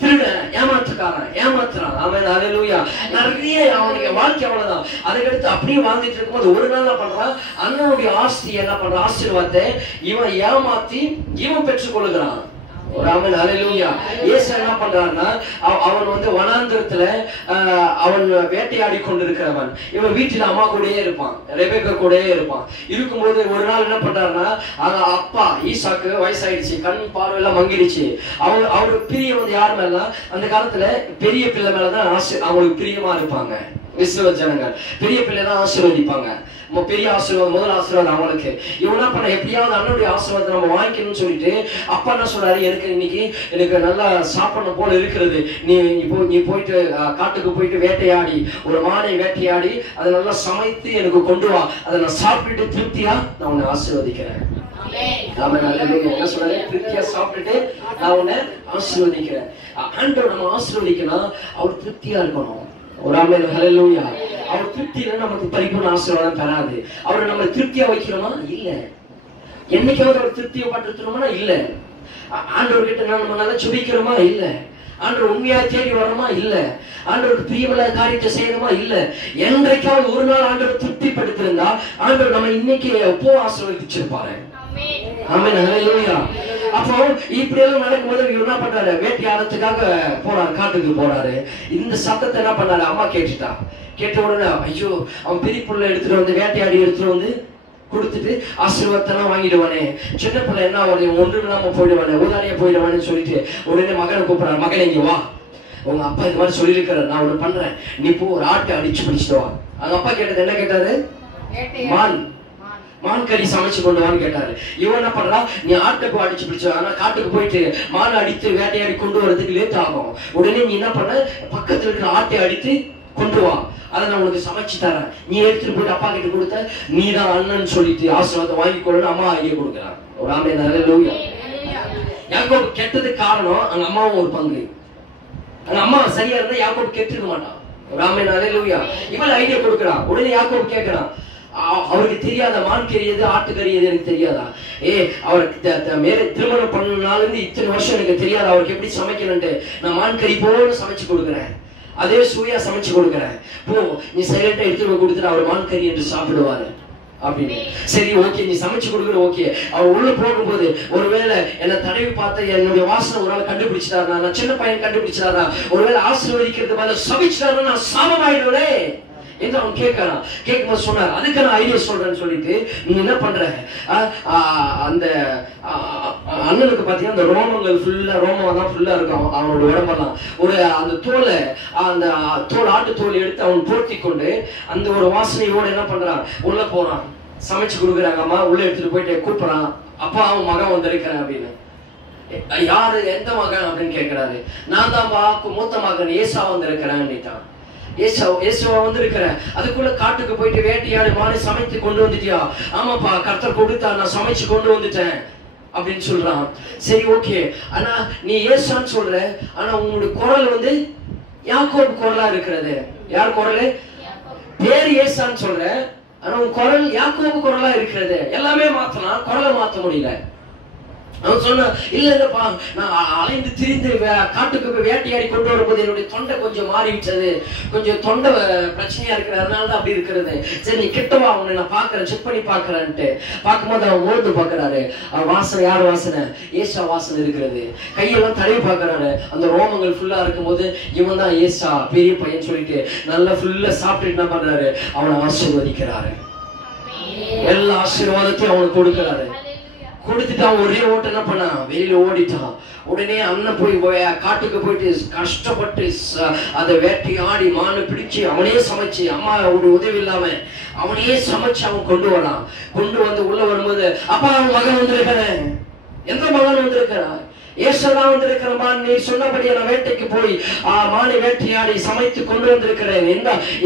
திருடன், ஏமாற்றுக்காரன், ஏமாத்துறான். ஆமென் ஹல்லேலூயா. நிறைய அவனுடைய வாழ்க்கை அவ்வளவுதான். அதுக்கடுத்து அப்படியே வாழ்ந்துட்டு இருக்கும்போது ஒரு நாள் என்ன பண்றான், அண்ணனுடைய ஆஸ்தி என்ன பண்றான், ஆசீர்வாதத்தை இவன் ஏமாத்தி இவன் பெற்றுக் கொள்ளுகிறான். ஆமென் ஹல்லேலூயா. ஏசா என்ன பண்றான்னா, அவன் வந்து வனாந்திரத்துல அவன் வேட்டையாடி கொண்டிருக்கிறவன். இவன் வீட்டுல அம்மா கூடயே இருப்பான், ரெபெக்கா கூடயே இருப்பான். இருக்கும்போது ஒரு நாள் என்ன பண்றாருன்னா, அப்பா ஈசாக்கு வயசாயிடுச்சு, கண் பார்வையெல்லாம் மங்கிடுச்சு. அவருக்கு பிரியம் வந்து யார் மேல, அந்த காலத்துல பெரிய பிள்ளை மேலதான் அவங்களுக்கு பிரியமா இருப்பாங்க. விசுவ ஜனங்கள் பெரிய பிள்ளை தான் ஆசீர்வதிப்பாங்க. பெரிய ஆசீர்வாதம், முதல் ஆசீர்வாதம் அவனுக்கு. இவன் என்ன பண்ண, எப்படியாவது அண்ணனுடைய ஆசீர்வாதத்தை நம்ம வாங்கிக்கணும்னு சொல்லிட்டு அப்பா என்ன சொல்றாரு, எனக்கு நல்லா சாப்பிடணும் போல இருக்கிறது, நீ போயிட்டு காட்டுக்கு போயிட்டு வேட்டையாடி ஒரு மானை வேட்டையாடி அதை நல்லா சமைத்து எனக்கு கொண்டு வா, அதை நான் சாப்பிட்டுட்டு திருப்தியா நான் உன்னை ஆசீர்வதிக்கிறேன். என்ன சொல்றாரு, திருப்தியா சாப்பிட்டுட்டு நான் உன்னை ஆசீர்வதிக்கிறேன். ஆண்டவர் நம்ம ஆசீர்வதிக்கணும், அவர் திருப்தியா இருக்கணும். ஆமென் ஹல்லேலூயா. அவர் திருப்தியில நமக்கு பரிபூர்ண ஆசீர்வாதம் தராது. அவரை நம்ம திருப்தியா வைக்கிறோமா? இல்ல. என்னைக்காவது அவர் திருப்தியை பட்டுறோமா? இல்ல. ஆண்டவர் கிட்ட நம்ம நல்லா சுபிக்கிறோமா? இல்ல. ஆண்டவர் உண்மையா தேடி வரோமா? இல்ல. ஆண்டவருக்கு பிரியமில்லாத காரியத்தை செய்யணுமா? இல்ல. என்றைக்காவது ஒரு நாள் ஆண்டவர் திருப்திப்படுத்திருந்தா ஆண்டவர் நம்ம இன்னைக்கு எப்போ ஆசீர்வதிச்சிருப்பாரு. ஆமென் ஹல்லேலூயா. அப்போ இப்படி எல்லாம் நடக்கும்போது இவர் என்ன பண்றாரு, வேட்டையாடுறதுக்காக போறாரு, காட்டுக்கு போறாரு. இந்த சத்தத்தை என்ன பண்ணாரு, அம்மா கேட்டுட்டா. கேட்ட உடனே ஐயோ அவன் பெரிய புள்ள எடுத்துட்டு வந்து வேட்டையாடி எடுத்துட்டு வந்து கொடுத்துட்டு ஆசீர்வாதத்தெல்லாம் வாங்கிடுவானே, சின்ன பிள்ளை என்ன வருது ஒன்று இல்லாம போயிடுவானே, ஊதாரியா போயிடுவானு சொல்லிட்டு உடனே மகனை கூப்பிடுறாரு. மகன் இங்க வா, உங்க அப்பா இந்த மாதிரி சொல்லியிருக்கிறார், நான் ஒண்ணு பண்றேன், நீ போ ஒரு ஆட்டை அடிச்சு பிடிச்சிட்டு வா. அவங்க அப்பா கேட்டது என்ன கேட்டாரு, மான் கறி சமைச்சு கொண்டு வான்னு கேட்டாரு. இவன் என்ன பண்றா, நீ ஆட்டுக்கு அடிச்சு பிடிச்சு, ஆனா காட்டுக்கு போயிட்டு மான் அடித்து வேட்டையாடி கொண்டு வரதுக்கு லேட் ஆகும். உடனே நீ என்ன பண்ண, பக்கத்துல இருக்கிற ஆட்டை அடித்து கொண்டு வா, அதை நான் உனக்கு சமைச்சு தரேன், நீ எடுத்துட்டு போயிட்டு அப்பா கிட்ட கொடுத்த, நீ தான் அண்ணன் சொல்லிட்டு ஆசீர்வாதம் வாங்கி கொள்ளு அம்மா ஐடியா கொடுக்குறான். ஒரு ஆமே நல்ல யாக்கோபு கெட்டதுக்கு காரணம் அங்க அம்மாவும் ஒரு பங்கு. அங்க அம்மா சரியா இருந்தா யாக்கோபு கெட்டிருக்க மாட்டான். ஒரு ஆமே நல்ல இவள் ஐடியா கொடுக்குறான். உடனே யாக்கோபு கேட்கிறான், அவருக்கு தெரியாத மான் கறி எது ஆட்டுக்கறி எது எனக்கு தெரியாதா, அவருக்கு மேல திருமணம் பண்ணனால இருந்து இத்தனை வருஷம் எனக்கு தெரியாது அவருக்கு எப்படி சமைக்கணும்ட்டு, நான் மான் கறி போல சமைச்சு கொடுக்குறேன், அதே சுவையா சமைச்சு கொடுக்குறேன், போ நீ சைலண்டா எடுத்து கொடுத்துட்டு அவர் மான் கறி என்று சாப்பிடுவாரு அப்படின்னு. சரி ஓகே நீ சமைச்சு கொடுக்குற ஓகே. அவர் உள்ள போகும்போது ஒருவேளை என்ன தடவி பார்த்த என்னுடைய வாசனை ஒரு நாள் கண்டுபிடிச்சிட்டாரா, நான் சின்ன பையன் கண்டுபிடிச்சிட்டாரா, ஒருவேளை ஆசீர்வதிக்கிறது மேல சமைச்சிட்டாருன்னா நான் சாபமாயிடுவேன் என்று அவன் கேட்கறான். கேட்கும்போது சொன்னார், அதுக்கு நான் ஐடியா சொல்றேன்னு சொல்லிட்டு நீ என்ன பண்ற, அந்த அண்ணனுக்கு பாத்தீங்கன்னா அந்த ரோமங்கள் ஃபுல்லா ரோமம் தான் ஃபுல்லா இருக்கும் அவனோட உடம்பெல்லாம். ஒரு அந்த தோலை அந்த தோல் ஆட்டு தோல் எடுத்து அவன் போர்த்தி கொண்டு அந்த ஒரு வாசனையோட என்ன பண்றான், உள்ள போறான், சமைச்சு கொடுக்குறாங்க அம்மா, உள்ள எடுத்துட்டு போயிட்டு கூப்பிடுறான், அப்பா அவன் மகன் வந்திருக்கிறேன் அப்படின்னு. யாரு எந்த மகன் அப்படின்னு கேட்கிறாரு. நான் தான் மூத்த மகன் ஏசா வந்திருக்கிறேன். ஏசுவா வந்திருக்கிற, அதுக்குள்ள காட்டுக்கு போயிட்டு வேட்டையாடி மானை சமைத்து கொண்டு வந்துட்டியா, ஆமாப்பா கர்த்தர் கொடுத்தா நான் சமைச்சு கொண்டு வந்துட்டேன் அப்படின்னு சொல்றான். சரி ஓகே, ஆனா நீ ஏசான்னு சொல்ற, ஆனா உங்களுடைய குரல் வந்து யாக்கோபு குரலா இருக்கிறது. யார் குரல், பேரு ஏசான்னு சொல்ற, ஆனா உன் குரல் யாக்கோபு குரலா இருக்கிறது. எல்லாமே மாத்தலாம், குரலை மாத்த முடியல. அவன் சொன்ன இல்லப்பா, நான் அலைந்து திரிந்து காட்டுக்கு போய் வேட்டையாடி கொண்டு வரும்போது என்னுடைய தொண்டை கொஞ்சம் மாறிவிட்டது, கொஞ்சம் தொண்டை பிரச்சனையா இருக்கிறது, அதனாலதான் அப்படி இருக்கிறது. சரி நீ கிட்டவா, அவனை நான் பாக்குறேன், செக் பண்ணி பாக்குறேன்ட்டு பார்க்கும்போது அவன் மோந்து பாக்குறாரு. அவன் வாசனை யார் வாசனை, ஏசா வாசனை இருக்கிறது. கையெல்லாம் தடவி பாக்குறாரு, அந்த ரோமங்கள் ஃபுல்லா இருக்கும்போது இவன் தான் ஏசா பெரிய பையன் சொல்லிட்டு நல்லா ஃபுல்லா சாப்பிட்டு என்ன பண்றாரு, அவனை ஆசீர்வதிக்கிறாரு. எல்லா ஆசீர்வாதத்தையும் அவனுக்கு கொடுக்கிறாரு. கொடுத்துட்டான். ஒரே ஓட்ட என்ன பண்ணா, வெளியில ஓடிட்டான். உடனே அண்ணன் போய் காட்டுக்கு போயிட்டு கஷ்டப்பட்டு அதை வேட்டையாடி மானு பிடிச்சு அவனே சமைச்சு, அம்மாவோட உதவி இல்லாம அவனையே சமைச்சு அவன் கொண்டு வரான். கொண்டு வந்து உள்ள வரும்போது அப்பா அவன் மகன் வந்திருக்கிறேன். எந்த மகன் வந்திருக்கிறான், ஏசதான் வந்திருக்கிறமா, நீ சொன்னபடி நான் வேட்டைக்கு போய் மானை வேட்டையாடி சமைத்து கொண்டு வந்திருக்கிறேன்,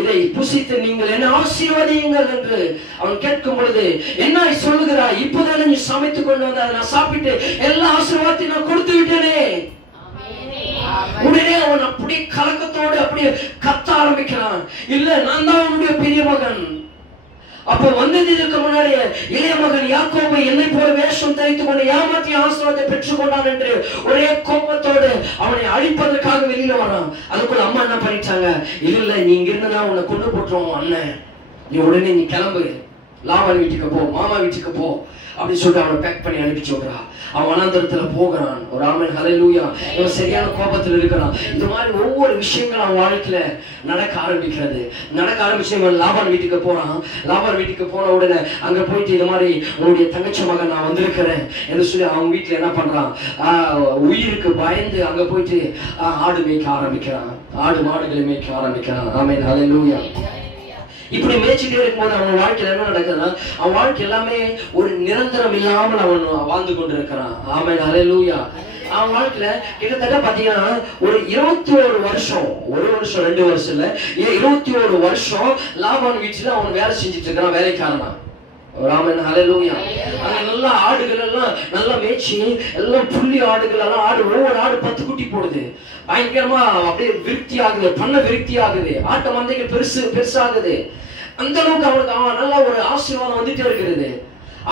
இதை புசித்து நீங்கள் என்ன ஆசீர்வதியுங்கள் என்று அவன் கேட்கும் பொழுது, என்ன சொல்லுகிறாய், இப்போதானே நீ சமைத்து கொண்டு வந்த, நான் சாப்பிட்டு எல்லா ஆசீர்வாதத்தையும் நான் கொடுத்து விட்டேனே. உடனே அவன் அப்படி கலக்கத்தோடு அப்படியே கத்த ஆரம்பிக்கிறான், இல்ல நான் தான் அவனுடைய பெரிய மகன். அப்ப வந்ததுக்கு முன்னாடி இளைய மகன் யாக்கோபு என்னை போல வேஷம் தரித்து கொண்டு ஏமாற்றி ஆசீர்வாதத்தை பெற்றுக் கொண்டான் என்று ஒரே கோபத்தோடு அவனை அழிப்பதற்காக வெளியில வரான். அதுக்குள்ள அம்மா என்ன பண்ணிட்டாங்க, இல்ல நீ இங்க இருந்தா உன்னை கொண்டு போட்டுருவோம் அண்ணன், நீ உடனே நீ கிளம்பு, லாபான் வீட்டுக்கு போ, மாமா வீட்டுக்கு போ அப்படின்னு சொல்லிட்டு அவனை பேக் பண்ணி அனுப்பிச்சு விடுறா. அவன் வனாந்தரத்துல போகிறான். ஒரு ஆமென் ஹல்லேலூயா. இவன் சரியான கோபத்துல இருக்கிறான். இந்த மாதிரி ஒவ்வொரு விஷயங்களும் அவன் வாழ்க்கையில நடக்க ஆரம்பிக்கிறது. நடக்க ஆரம்பிச்சு இவன் லாபான் வீட்டுக்கு போறான். லாபான் வீட்டுக்கு போன உடனே அங்க போயிட்டு இந்த மாதிரி உன்னுடைய தங்கச்சி மகன் நான் வந்திருக்கிறேன் என்று சொல்லி அவன் வீட்டுல என்ன பண்றான், உயிருக்கு பயந்து அங்க போயிட்டு ஆடு மேய்க்க ஆரம்பிக்கிறான். ஆடு மாடுகளை மேய்க்க ஆரம்பிக்கிறான். ஆமென் ஹல்லேலூயா. இப்படி மேய்ச்சிட்டே இருக்கும்போது அவன் வாழ்க்கையில என்ன நடக்குதுன்னா, அவன் வாழ்க்கை எல்லாமே ஒரு நிரந்தரம் இல்லாமல் அவன் வாழ்ந்து கொண்டிருக்கிறான். ஆமென் ஹல்லேலூயா. அவன் வாழ்க்கையில கிட்டத்தட்ட பாத்தீங்கன்னா ஒரு 21 வருஷம், ஒரு வருஷம் 2 வருஷம் இல்ல, 21 வருஷம் லாபான் வீட்டுல அவன் வேலை செஞ்சுட்டு இருக்கிறான், வேலைக்காரனா. ஆமென் ஹல்லேலூயா. அங்க நல்ல ஆடுகள் எல்லாம் நல்லா மேய்ச்சி, எல்லாம் புள்ளி ஆடுகள் எல்லாம், ஒவ்வொரு ஆடு 10 குட்டி போடுது. பயங்கரமா அப்படியே விருத்தி ஆகுது, பண்ண விருத்தி ஆகுது, ஆட்ட மந்தைகள் பெருசாகுது. அந்த அளவுக்கு அவனுக்கு அவன் நல்ல ஒரு ஆசீர்வாதம் வந்துட்டே இருக்கிறது.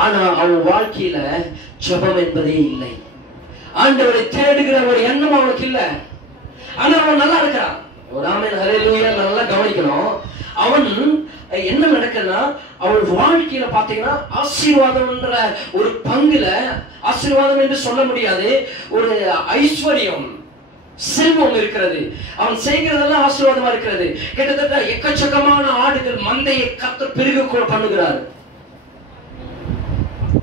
ஆனா அவன் வாழ்க்கையில ஜெபம் என்பதே இல்லை. ஆண்டவரை தேடுகிற ஒரு எண்ணம் அவனுக்கு இல்ல. ஆனா அவன் நல்லா இருக்கிறான். ஒரு ஆமென் ஹல்லேலூயா. நல்லா கவனிக்கணும். அவன் என்ன நடக்குதுன்னா அவள் வாழ்க்கையில பாத்தீங்கன்னா ஆசீர்வாதம்ன்ற ஒரு பங்குல, ஆசீர்வாதம் என்று சொல்ல முடியாது, ஒரு ஐஸ்வர்யம் செல்வம் இருக்கிறது. அவன் செய்கிறதெல்லாம் ஆசீர்வாதமா இருக்கிறது. கிட்டத்தட்ட எக்கச்சக்கமான ஆடுகள் மந்தையை கர்த்தர் பெருக பண்ணுகிறார்.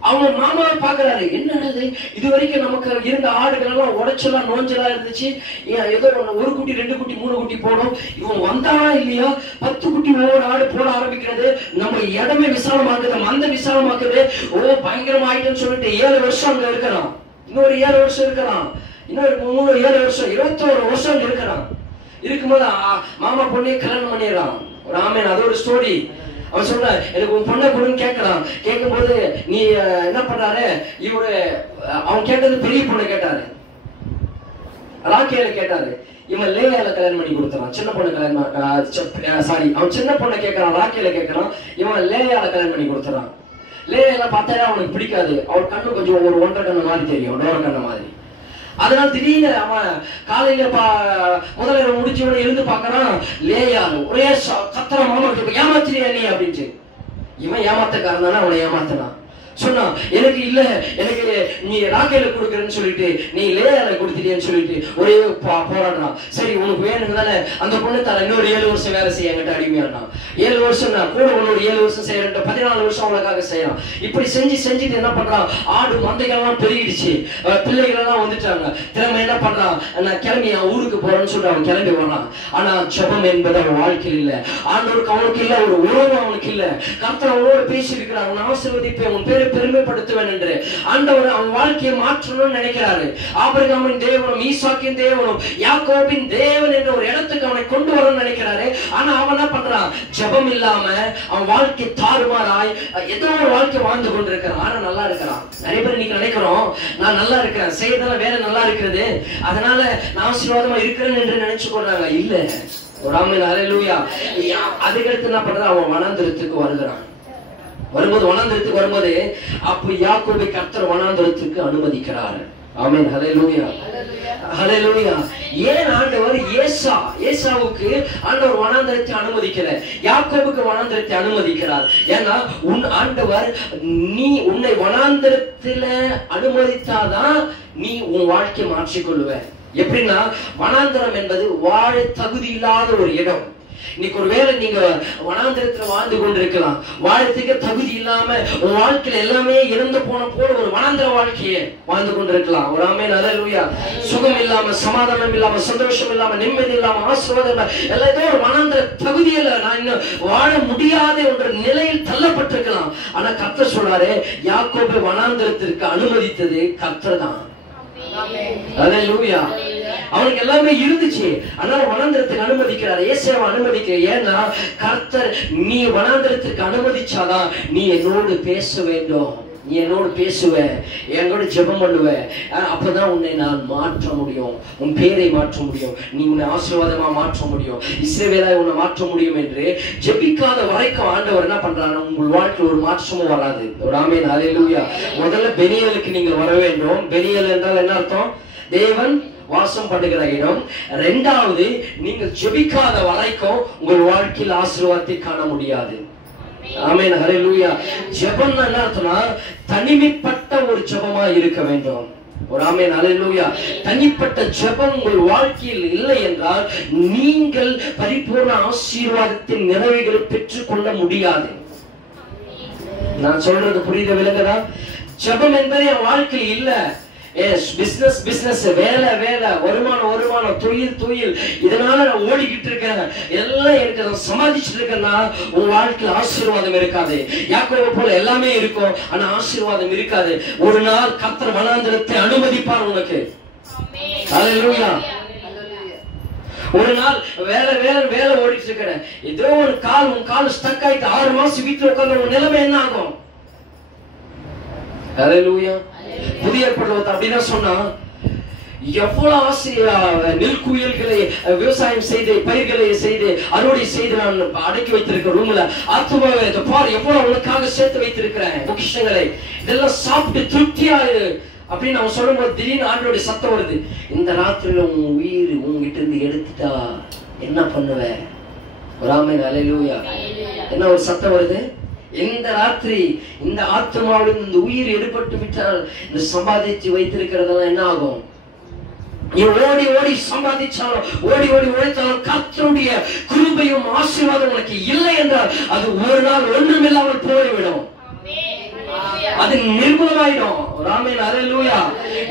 அவங்க மாமாவை பாக்குறாரு, என்னது இதுவரைக்கும் நமக்கு இருந்த ஆடுகள் எல்லாம் உடைச்சலாம் நோஞ்சலா இருந்துச்சு, ஏதோ ஒரு குட்டி 2 குட்டி 3 குட்டி போடும், இவன் வந்தானா இல்லையா 10 குட்டி ஒவ்வொரு ஆடு போட ஆரம்பிக்கிறது, நம்ம இடமே விசாலமாக்குது, மந்த விசாலமாக்குது, ஓ பயங்கரமா ஆயிட்டுன்னு சொல்லிட்டு 7 வருஷம் அங்க இருக்கிறான். இன்னொரு 7 வருஷம் இருக்கிறான், இன்னொரு 7 வருஷம் 21 வருஷம் அங்க இருக்கிறான். இருக்கும்போது மாமா பொண்ணையே கல்யாணம் பண்ணிடுறான். ஒரு ஆமேன், அது ஒரு ஸ்டோரி. அவன் சொல்ற, எனக்கு உன் பொண்ணை கொடுன்னு கேட்கறான். கேட்கும் போது நீ என்ன பண்றாரு, இவரு அவன் கேட்டது பெரிய பொண்ணை கேட்டாரு, ராக்கேல கேட்டாரு. இவன் லேயால கல்யாணம் பண்ணி கொடுத்துறான். சின்ன பொண்ணை கல்யாணம் சாரி அவன் சின்ன பொண்ணை கேட்கறான், ராக்கேல கேட்கறான். இவன் லேயால கல்யாணம் பண்ணி கொடுத்துறான். லேயால பார்த்தாலே அவனுக்கு பிடிக்காது. அவன் கண்ணு கொஞ்சம் ஒரு 1.5 கண்ணு மாதிரி தெரியும், டோர கண்ணு மாதிரி. அதனால திடீர்னு அவன் காலையில முதல்ல முடிச்சவன எழுந்து பாக்குறான், லேயாரு ஒரே கத்தர மாமா ஏமாத்திரியா நீ அப்படின்ட்டு. இவன் ஏமாத்தக்காரன் தானே, அவனை ஏமாத்தினான். சொன்னா, எனக்கு இல்ல, எனக்கு நீ ராக்கேல கொடுக்குறேன்னு சொல்லிட்டு நீ லேயால கொடுத்துட்டேன்னு சொல்லிட்டு ஒரே போராடுறான். சரி உனக்கு வேணுங்க தானே, அந்த பொண்ணு தர இன்னொரு 7 வருஷம் வேலை செய்ய என்கிட்ட அடிமையானா. 7 வருஷம் நான் கூட உன்னோட 7 வருஷம் செய்யறேன், 14 வருஷம் அவளுக்காக செய்யறான். இப்படி செஞ்சுட்டு என்ன பண்றான், ஆடு மந்தைகள்லாம் பெருகிடுச்சு, பிள்ளைகள் எல்லாம் வந்துட்டாங்க. திறமை என்ன பண்றான், நான் கிளம்பி என் ஊருக்கு போறேன்னு சொல்லிட்டு அவன் கிளம்பி வரான். ஆனா ஜெபம் என்பது அவன் வாழ்க்கையில் இல்ல. ஆண்டவருக்கு அவனுக்கு இல்ல, ஒரு உறவு அவனுக்கு இல்ல. கர்த்தர் அவனோட பேசி இருக்கிறான், அவன் ஆசீர்வதிப்பேன், உன் பேரை பெருமைப்படுத்துவேன் என்று. ஆண்டவர் அவன் வாழ்க்கையை மாற்றணும்னு நினைக்கிறாரு. ஆபிரகாமின் தேவனும் ஈசாக்கின் தேவனும் யாக்கோபின் தேவன் என்ற ஒரு இடத்துக்கு அவனை கொண்டு வரணும்னு நினைக்கிறாரு. ஆனா அவன் என்ன பண்றான், ஜெபம் இல்லாம அவன் வாழ்க்கை தாறுமாறாய் ஏதோ ஒரு வாழ்க்கை வாழ்ந்து கொண்டிருக்கிறான். ஆனா நல்லா இருக்கிறான். நிறைய பேர் இன்னைக்கு நினைக்கிறோம், நான் நல்லா இருக்கிறேன், செய்யறதுல வேலை நல்லா இருக்கிறது, அதனால நான் ஆசீர்வாதமா இருக்கிறேன் என்று நினைச்சு கொள்றாங்க. இல்ல, ஒரு ஆமென் ஹல்லேலூயா. அதுக்கடுத்து என்ன பண்றான், அவன் வனாந்திரத்துக்கு வருகிறான். வரும்போது அப்ப யாக்கோபை கர்த்தர் வனாந்திரத்துக்கு அனுமதிக்கிறார். ஆமென் ஹல்லேலூயா, ஹல்லேலூயா. ஏன் ஆண்டவர் ஏசாவுக்கு ஆண்டவர் வனாந்திரத்தை அனுமதிக்கல, யாக்கோபுக்கு வனாந்திரத்தை அனுமதிக்கிறார்? ஏன்னா ஆண்டவர் நீ உன்னை வனாந்திரத்துல அனுமதித்தாதான் நீ உன் வாழ்க்கையை மாற்றிக்கொள்ளுவ. எப்படின்னா, வனாந்திரம் என்பது வாழ தகுதி இல்லாத ஒரு இடம். இன்னைக்கு ஒரு வேளை நீங்க வனாந்திரத்துல வாழ்ந்து கொண்டிருக்கலாம், வாழத்துக்கு தகுதி இல்லாம உன் வாழ்க்கையில எல்லாமே இறந்து போன போல ஒரு வனாந்திர வாழ்க்கையை வாழ்ந்து கொண்டிருக்கலாம். ஒரு ஆமென் ஹல்லேலூயா. சுகம் இல்லாம, சமாதானம் இல்லாம, சந்தோஷம் இல்லாம, நிம்மதி இல்லாம, ஆசீர்வாதம் எல்லாம் ஏதோ ஒரு வனாந்திர தகுதியில நான் இன்னும் வாழ முடியாத என்ற நிலையில் தள்ளப்பட்டிருக்கலாம். ஆனா கர்த்தர் சொல்றாரு, யாக்கோபை வனாந்திரத்திற்கு அனுமதித்தது கர்த்தர் தான். ஹல்லேலூயா. அவனுக்கு எல்லாமே இருந்துச்சு, ஆனா வனாந்திரத்துக்கு அனுமதிக்கிறார், ஏசாவை அனுமதிக்க. ஏன்னா கர்த்தர் நீ வனாந்திரத்துக்கு அனுமதிச்சாதான் நீ என்னோடு பேச வேண்டும், நீ என்னோடு பேசுவ, என்னோட ஜெபம் பண்ணுவ. அப்பதான் உன்னை நான் மாற்ற முடியும், உன் பேரை மாற்ற முடியும், நீ உன்னை ஆசீர்வாதமா மாற்ற முடியும், இஸ்ரவேலாய் உன்னை மாற்ற முடியும் என்று ஜெபிக்காத வரைக்கும் ஆண்டவர் என்ன பண்றாங்க, உங்கள் வாழ்க்கையில் ஒரு மாற்றமும் வராது. ஒரு ஆமென் ஹல்லேலூயா. முதல்ல பெனியலுக்கு நீங்கள் வர வேண்டும். பெனியல் என்றால் என்ன அர்த்தம்? தேவன் வாசம் பண்ணுகிற இடம். இரண்டாவது, நீங்கள் ஜெபிக்காத வரைக்கும் உங்கள் வாழ்க்கையில் ஆசீர்வாதத்தை காண முடியாது. ஆமென் ஹல்லேலூயா. ஜெபம் என்ன அர்த்தம்னா, தனிமைப்பட்ட ஒரு ஜெபமா இருக்க வேண்டும். ஒரு ஆமென் ஹல்லேலூயா. தனிப்பட்ட ஜெபம் உங்கள் வாழ்க்கையில் இல்லை என்றால் நீங்கள் பரிபூர்ண ஆசீர்வாதத்தின் நிறைவுகளை பெற்றுக் கொள்ள முடியாது. நான் சொல்றது புரியுத விளங்குதா? ஜெபம் என்பதே என் வாழ்க்கையில் இல்ல. பிசினஸ், வேலை, வருமானம், தொழில், இதனால நான் ஓடிக்கிட்டு இருக்கேன், எல்லாம் எனக்கு நான் சமாளிச்சுட்டு இருக்கேன்னா உன் வாழ்க்கையில் ஆசீர்வாதம் இருக்காது. யாக்கோபு போல எல்லாமே இருக்கும், ஆனா ஆசீர்வாதம் இருக்காது. ஒரு நாள் கர்த்தர் வனாந்திரத்தை அனுமதிப்பார் உனக்கு. ஹல்லேலூயா. ஒரு நாள் வேலை ஓடிட்டு இருக்கிறேன், ஏதோ உன் கால் ஸ்டக் ஆயிட்டு 6 மாசம் வீட்டுல உட்கார்ந்து உன் நிலைமை என்ன ஆகும்? ஹல்லேலூயா. புதிய ஏற்பாடுல அப்படின்னா சொன்னா, எவ்வளவு நெல் குயில்களை விவசாயம் செய்து, பயிர்களை செய்து, அறுவடை செய்து நான் அடக்கி வைத்திருக்க ரூம்ல ஆத்துமாவே பார், எவ்வளவு உனக்காக சேர்த்து வைத்திருக்கிறேன் பொக்கிஷங்களை, இதெல்லாம் சாப்பிட்டு திருப்தியாயிரு அப்படின்னு அவன் சொல்லும் போது திடீர்னு ஆண்டோட சத்தம் வருது, இந்த ராத்திரியில உன் உயிர் உங்ககிட்ட இருந்து எடுத்துட்டா என்ன பண்ணுவ? ஒரு ஆமென் ஹல்லேலூயா. என்ன ஒரு சத்தம் வருது? இந்த ராத்திரி இந்த ஆத்மாவில் இந்த உயிர் எடுபட்டு விட்டால் இந்த சம்பாதிச்சு வைத்திருக்கிறதெல்லாம் என்ன ஆகும்? நீ ஓடி ஓடி சம்பாதிச்சாலும் ஓடி ஓடி உழைத்தாலும் கர்த்தருடைய கிருபையும் ஆசீர்வாதம் உனக்கு இல்லை என்றால் அது ஒரு நாள் ஒன்றுமில்லாமல் போய்விடும். அது நிர்மூலமாயிடும். ஆமென் ஹல்லேலூயா.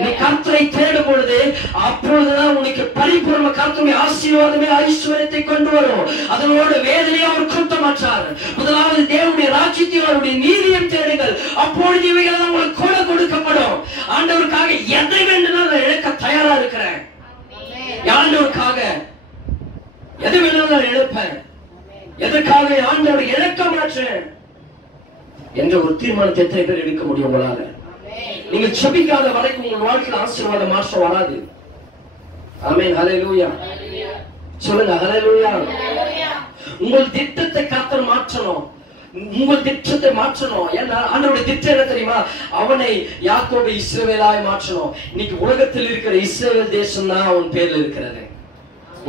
நீ கர்த்தரை தேடும் பொழுது அப்பொழுதுதான் உனக்கு பரிபூர்ண கர்த்தருடைய ஆசீர்வாதமே ஐஸ்வர்யத்தை கொண்டு வரும். அதனோட வேதனையை அவர் கூட்ட மாட்டார். முதலாவது தேவனுடைய ராஜ்யத்தையும் அவருடைய நீதியையும் தேடுங்கள், அப்பொழுது இவைகள் எல்லாம் உங்களுக்கு கூட கொடுக்கப்படும். ஆண்டவருக்காக எதை வேண்டுமானாலும் நான் இழக்க தயாரா இருக்கிறேன். ஆண்டவருக்காக எதை வேணாலும் நான் இழப்பேன். எதற்காக ஆண்டவரை இழக்க மாட்டேன் என்ற ஒரு தீர்மானத்தை எத்தனை பேர் எடுக்க முடியும் உங்களால? நீங்க ஜெபிக்காத வரைக்கும் உங்க வாழ்க்கையில் ஆசீர்வாத மாற்றம் வராது. ஆமென் ஹல்லேலூயா. சொல்லுங்க ஹல்லேலூயா. உங்கள் திட்டத்தை கர்த்தர் மாற்றணும். உங்கள் திட்டத்தை மாற்றணும். ஏன்னா ஆண்டவருடைய திட்டம் என்ன தெரியுமா? அவனை யாக்கோபை இஸ்ரவேலாய் மாற்றணும். இன்னைக்கு உலகத்தில் இருக்கிற இஸ்ரவேல் தேசம் தான் அவன் பேர்ல இருக்கிறது.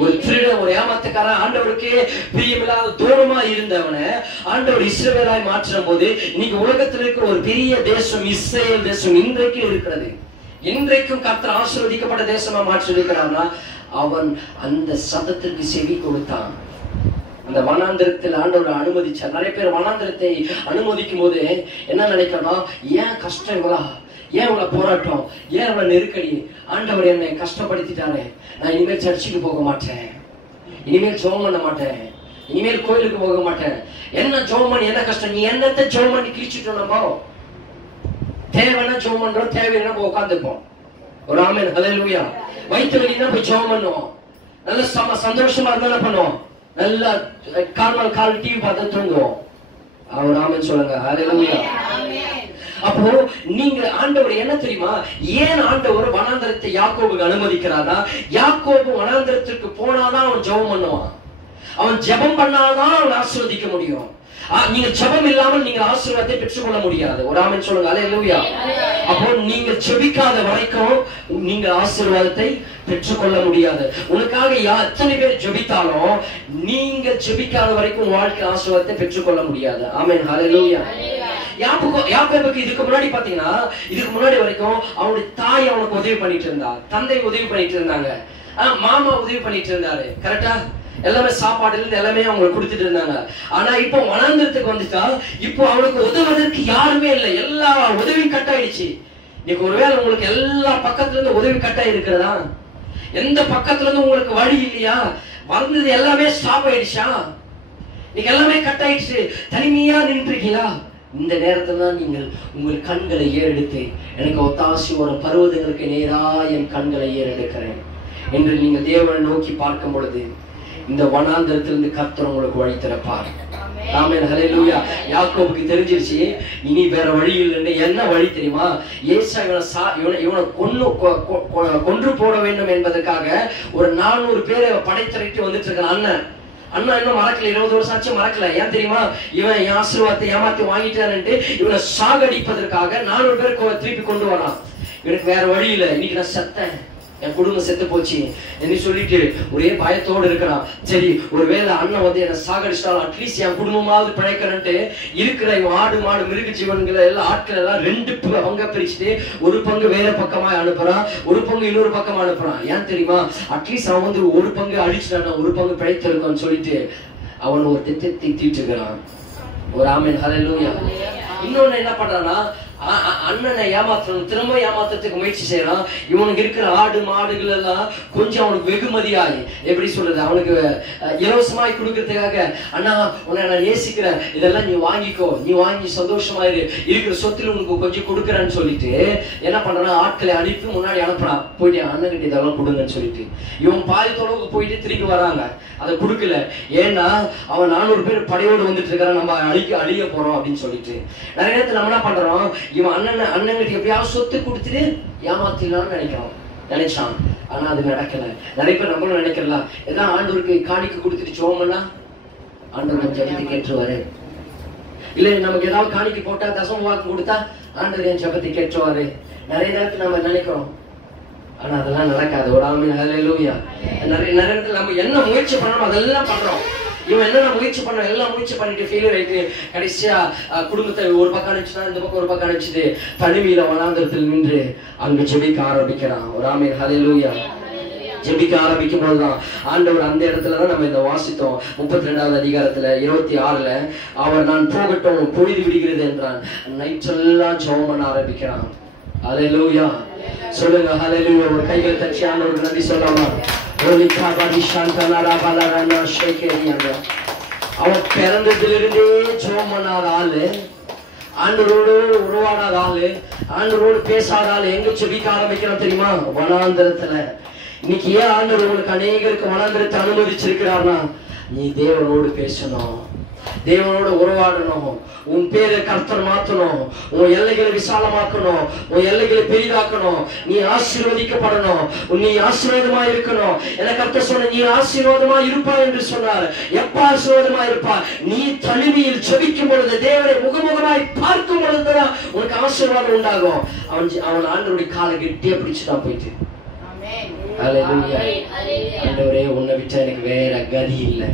ஒரு திருடன், ஒரு ஏமாத்துக்காரன், ஆண்டவருக்கே பிரியமில்லாத தூரமா இருந்தவனை ஆண்டவர் இஸ்ரவேலாய் மாற்றும் போது இன்னைக்கு உலகத்தில் இருக்கிற ஒரு பெரிய தேசம் இஸ்ரேல் தேசம் இன்றைக்கும் இருக்கிறது. இன்றைக்கும் கர்த்தர் ஆசீர்வதிக்கப்பட்ட தேசமா மாற்றி இருக்கிறான்னா அவன் அந்த சத்தத்திற்கு செவி கொடுத்தான். அந்த வனாந்திரத்தில் ஆண்டவர் அனுமதிச்சார். நிறைய பேர் வனாந்திரத்தை அனுமதிக்கும் போது என்ன நினைக்கிறோம்? ஏன் கஷ்டம் இவ்வளோ, ஏன் இவ்வளவு போராட்டம், ஏன் இவ்வளவு நெருக்கடி? ஆண்டவர் என்னை கஷ்டப்படுத்திட்டாரு, நான் இனிமேல் சர்ச்சுக்கு போக மாட்டேன், இனிமேல் ஜெபம் பண்ண மாட்டேன், இனிமேல் கோயிலுக்கு போக மாட்டேன். என்ன ஜெபம் பண்ணி என்ன கஷ்டம்? நீ என்னத்தை ஜெபம் பண்ணி கிழிச்சிட்டோம்? நம்ம தேவைன்னா ஜெபம் பண்றோம், தேவைன்னா போய் உட்காந்துப்போம். ஒரு ஆமென் ஹல்லேலூயா. வயிற்று வலினா போய் ஜெபம் பண்ணுவோம். நல்ல சந்தோஷமா இருந்தா என்ன பண்ணுவோம்? நல்லா கால் டிவி பார்த்து தூங்குவோம். அவர் ஆமென் சொல்லுங்க ஹல்லேலூயா. அப்போ நீங்க ஆண்டவர் என்ன தெரியுமா? ஏன் ஆண்டவர் வனாந்தரத்தை யாக்கோபுக்கு அனுமதிக்கிறாரா? யாக்கோபு வனாந்தரத்திற்கு போனாதான் அவன் ஜெபம் பண்ணுவான். அவன் ஜெபம் பண்ணாதான் அவன் ஆசீர்வதிக்க முடியும். நீங்க ஜெபம் இல்லாமல் நீங்க ஆசீர்வாதத்தை பெற்றுக்கொள்ள முடியாது. ஒரு ஆமென் சொல்லுங்க ஹல்லேலூயா. அப்போ நீங்க ஜெபிக்காத வரைக்கும் நீங்க ஆசீர்வாதத்தை பெற்றுக்கொள்ள முடியாது. உனக்காக எத்தனை பேர் ஜெபித்தாலும் நீங்க ஜெபிக்காத வரைக்கும் வாழ்க்கை ஆசீர்வாதத்தை பெற்றுக்கொள்ள முடியாது. ஆமென் ஹல்லேலூயா. யாக்கோபுக்கு இதுக்கு முன்னாடி பாத்தீங்கன்னா, இதுக்கு முன்னாடி வரைக்கும் அவனுடைய தாய் அவனுக்கு உதவி பண்ணிட்டு இருந்தா, தந்தை உதவி பண்ணிட்டு இருந்தாங்க, மாமா உதவி பண்ணிட்டு இருந்தாரு. கரெக்டா? எல்லாமே சாப்பாடுல இருந்து எல்லாமே அவங்களுக்கு கொடுத்துட்டு இருந்தாங்க. ஆனா இப்போ வனாந்திரத்துக்கு வந்துட்டா இப்போ அவனுக்கு உதவுவதற்கு யாருமே இல்லை. எல்லா உதவியும் கட் ஆயிடுச்சு. இன்னைக்கு ஒருவேளை உங்களுக்கு எல்லா பக்கத்துல இருந்து உதவி கட் ஆயிருக்கிறதா? எந்த பக்கத்துல இருந்து உங்களுக்கு வழி இல்லையா? வந்தது எல்லாமே ஸ்டாப் ஆயிடுச்சா? நீங்க எல்லாமே கட் ஆயிடுச்சு, தனிமையா நின்றுட்டீங்களா? இந்த நேரத்துல தான் நீங்கள் உங்கள் கண்களை ஏறெடுத்து, எனக்கு ஒத்தாசி வரும் பருவதங்களுக்கு நேரா என் கண்களை ஏறெடுக்கிறேன் என்று நீங்கள் தேவனை நோக்கி பார்க்கும் பொழுது இந்த வனாந்திரத்திலிருந்து கர்த்தர் உங்களுக்கு வழி திறப்பார். ஆமென் ஹல்லேலூயா. யாக்கோபுக்கு தெரிஞ்சிருச்சு இனி வேற வழி இல்லைன்னு. என்ன வழி தெரியுமா? ஏசா இவனை கொன்று போட வேண்டும் என்பதற்காக ஒரு 400 பேரை படைத்திரட்டி வந்துட்டு இருக்க அண்ணன் இன்னும் மறக்கல. 20 வருஷம் ஆச்சு, மறக்கல. ஏன் தெரியுமா? இவன் என் ஆசீர்வாதத்தை ஏமாத்தி வாங்கிட்டான்ட்டு இவனை சாகடிப்பதற்காக 400 பேருக்கு திருப்பி கொண்டு வரான். எனக்கு வேற வழி இல்லை, இன்னைக்கு நான் செத்தேன், என் குடும்பம் செத்து போச்சு என்று சொல்லிட்டு ஒரே பயத்தோடு இருக்கிறான். சரி, ஒருவேளை அண்ணன் வந்து என்ன சாகடிச்சாலும் அட்லீஸ்ட் என் குடும்பமாவது பிழைக்கிறன்ட்டு இருக்கிற ஆடு மாடு மிருக ஜீவன்களை எல்லாம் ஆட்கள் எல்லாம் 2 பங்கா பிரிச்சுட்டு ஒரு பங்கு வேற பக்கமா அனுப்புறான், ஒரு பங்கு இன்னொரு பக்கமா அனுப்புறான். ஏன் தெரியுமா? அட்லீஸ்ட் அவன் வந்து ஒரு பங்கு அடிச்சுட்டான், ஒரு பங்கு பிழைத்திருக்கான்னு சொல்லிட்டு அவன் ஒரு திட்டத்தை தீட்டு இருக்கிறான். ஒரு ஆமென் ஹல்லேலூயா. இன்னொன்னு என்ன பண்றான்னா, அண்ணனை ஏமாற்றணும், திரும்ப ஏமாற்றத்துக்கு முயற்சி செய்யறான். இவனுக்கு இருக்கிற ஆடு மாடுகள் எல்லாம் கொஞ்சம் அவனுக்கு வெகுமதியாய், எப்படி சொல்றது, அவனுக்கு இலவசமாய் கொடுக்கறதுக்காக, அண்ணா உன்னை நான் நேசிக்கிறேன், இதெல்லாம் நீ வாங்கிக்கோ, நீ வாங்கி சந்தோஷமா இருக்கிற சொத்துல உனக்கு கொஞ்சம் கொடுக்குறேன்னு சொல்லிட்டு என்ன பண்றான்? ஆட்களை அனுப்பி முன்னாடி அனுப்புறான், போயிட்டு அண்ணன் கிட்ட இதெல்லாம் கொடுங்கன்னு சொல்லிட்டு. இவன் பாதி தொலைவுக்கு போயிட்டு திரும்பி வராங்க, அதை கொடுக்கல. ஏன்னா அவன் 400 பேர் படையோடு வந்துட்டு இருக்கிறான், நம்ம அழிய போறோம் அப்படின்னு சொல்லிட்டு. நிறைய நேரத்துல நம்ம என்ன பண்றோம்? இவன் அண்ணன்கிட்ட எப்படியாவது சொத்து கொடுத்துட்டு ஏமாத்திடலாம்னு நினைச்சான். ஆனா அது நடக்கல. நிறைய பேர் நம்மளும் நினைக்கலாம், ஏதாவது ஆண்டவருக்கு காணிக்கை கொடுத்துட்டு சோமன்னா ஆண்டவர் ஜபத்தை கேட்டுருவாரு, இல்ல நமக்கு ஏதாவது காணிக்கை போட்டா தசம வாக்கு கொடுத்தா ஆண்டவர் என் ஜபத்தை கேட்டுருவாரு. நிறைய நேரத்தில் நம்ம நினைக்கிறோம், ஆனா அதெல்லாம் நடக்காது. ஒரு ஆமென் ஹல்லேலூயா. நிறைய நேரத்தில் நம்ம என்ன முயற்சி பண்ணணும் அதெல்லாம் பண்றோம், இவன் என்னென்ன முயற்சி பண்ண எல்லாம் முயற்சி பண்ணிட்டு ஃபெயிலியர் ஆயிட்டு கடைசியா குடும்பத்தை ஒரு பக்கம் அனுப்பிச்சுனா இந்த பக்கம் ஒரு பக்கம் அனுப்பிச்சுட்டு தனிமையில வனாந்திரத்தில் நின்று அங்கு ஜெபிக்க ஆரம்பிக்கிறான். ஒரு ஆமென் ஹல்லேலூயா. ஜெபிக்க ஆரம்பிக்கும் போதுதான் ஆண்டவர் அந்த இடத்துலதான் நம்ம இந்த வாசித்தோம் 32வது அதிகாரத்துல 26ல அவர் நான் போகட்டும் பொழுது விடுகிறது என்றான். நைட்டெல்லாம் ஜெபம் பண்ண ஆரம்பிக்கிறான். ஹல்லேலூயா சொல்லுங்க ஹல்லேலூயா. ஒரு கைகள் தட்டி ஆண்டவருக்கு நன்றி சொல்லலாம். அவன் பிறந்ததிலிருந்தே ஜெபம் பண்ணாத ஆளு, ஆண்டவரோடு உருவாடாத ஆளு, ஆண்டவரோடு பேசாத ஆளு எங்க ஜெபிக்க ஆரம்பிக்கிறான் தெரியுமா? வனாந்திரத்துல. இன்னைக்கு ஏன் ஆண்டவர் உங்களுக்கு அநேகருக்கு வனாந்திரத்தை அனுமதிச்சிருக்கிறார்னா நீ தேவனோடு பேசணும், தேவனோடு உறவாடணும், உன் பேரை கர்த்தர் மாற்றணும், உன் எல்லைகளை விசாலமாக்கணும், உன் எல்லைகளை பெரிதாக்கணும், நீ ஆசீர்வதிக்கப்படணும், நீ ஆசீர்வாதமா இருக்கணும். எனக்கு கர்த்தர் சொன்ன நீ ஆசீர்வாதமா இருப்பாய் என்று சொன்னார். எப்ப ஆசீர்வாதமா இருப்பா? நீ தனிமையில் ஜெபிக்கும் பொழுது, தேவனை முகமுகமாய் பார்க்கும் பொழுதுதான் உனக்கு ஆசீர்வாதம் உண்டாகும். அவன் ஆண்டவருடைய காலை கெட்டியா பிடிச்சுதான் போயிட்டு ஹல்லேலூயா. ஆண்டவரே உன்னை விட்டா எனக்கு வேற கதி இல்லை,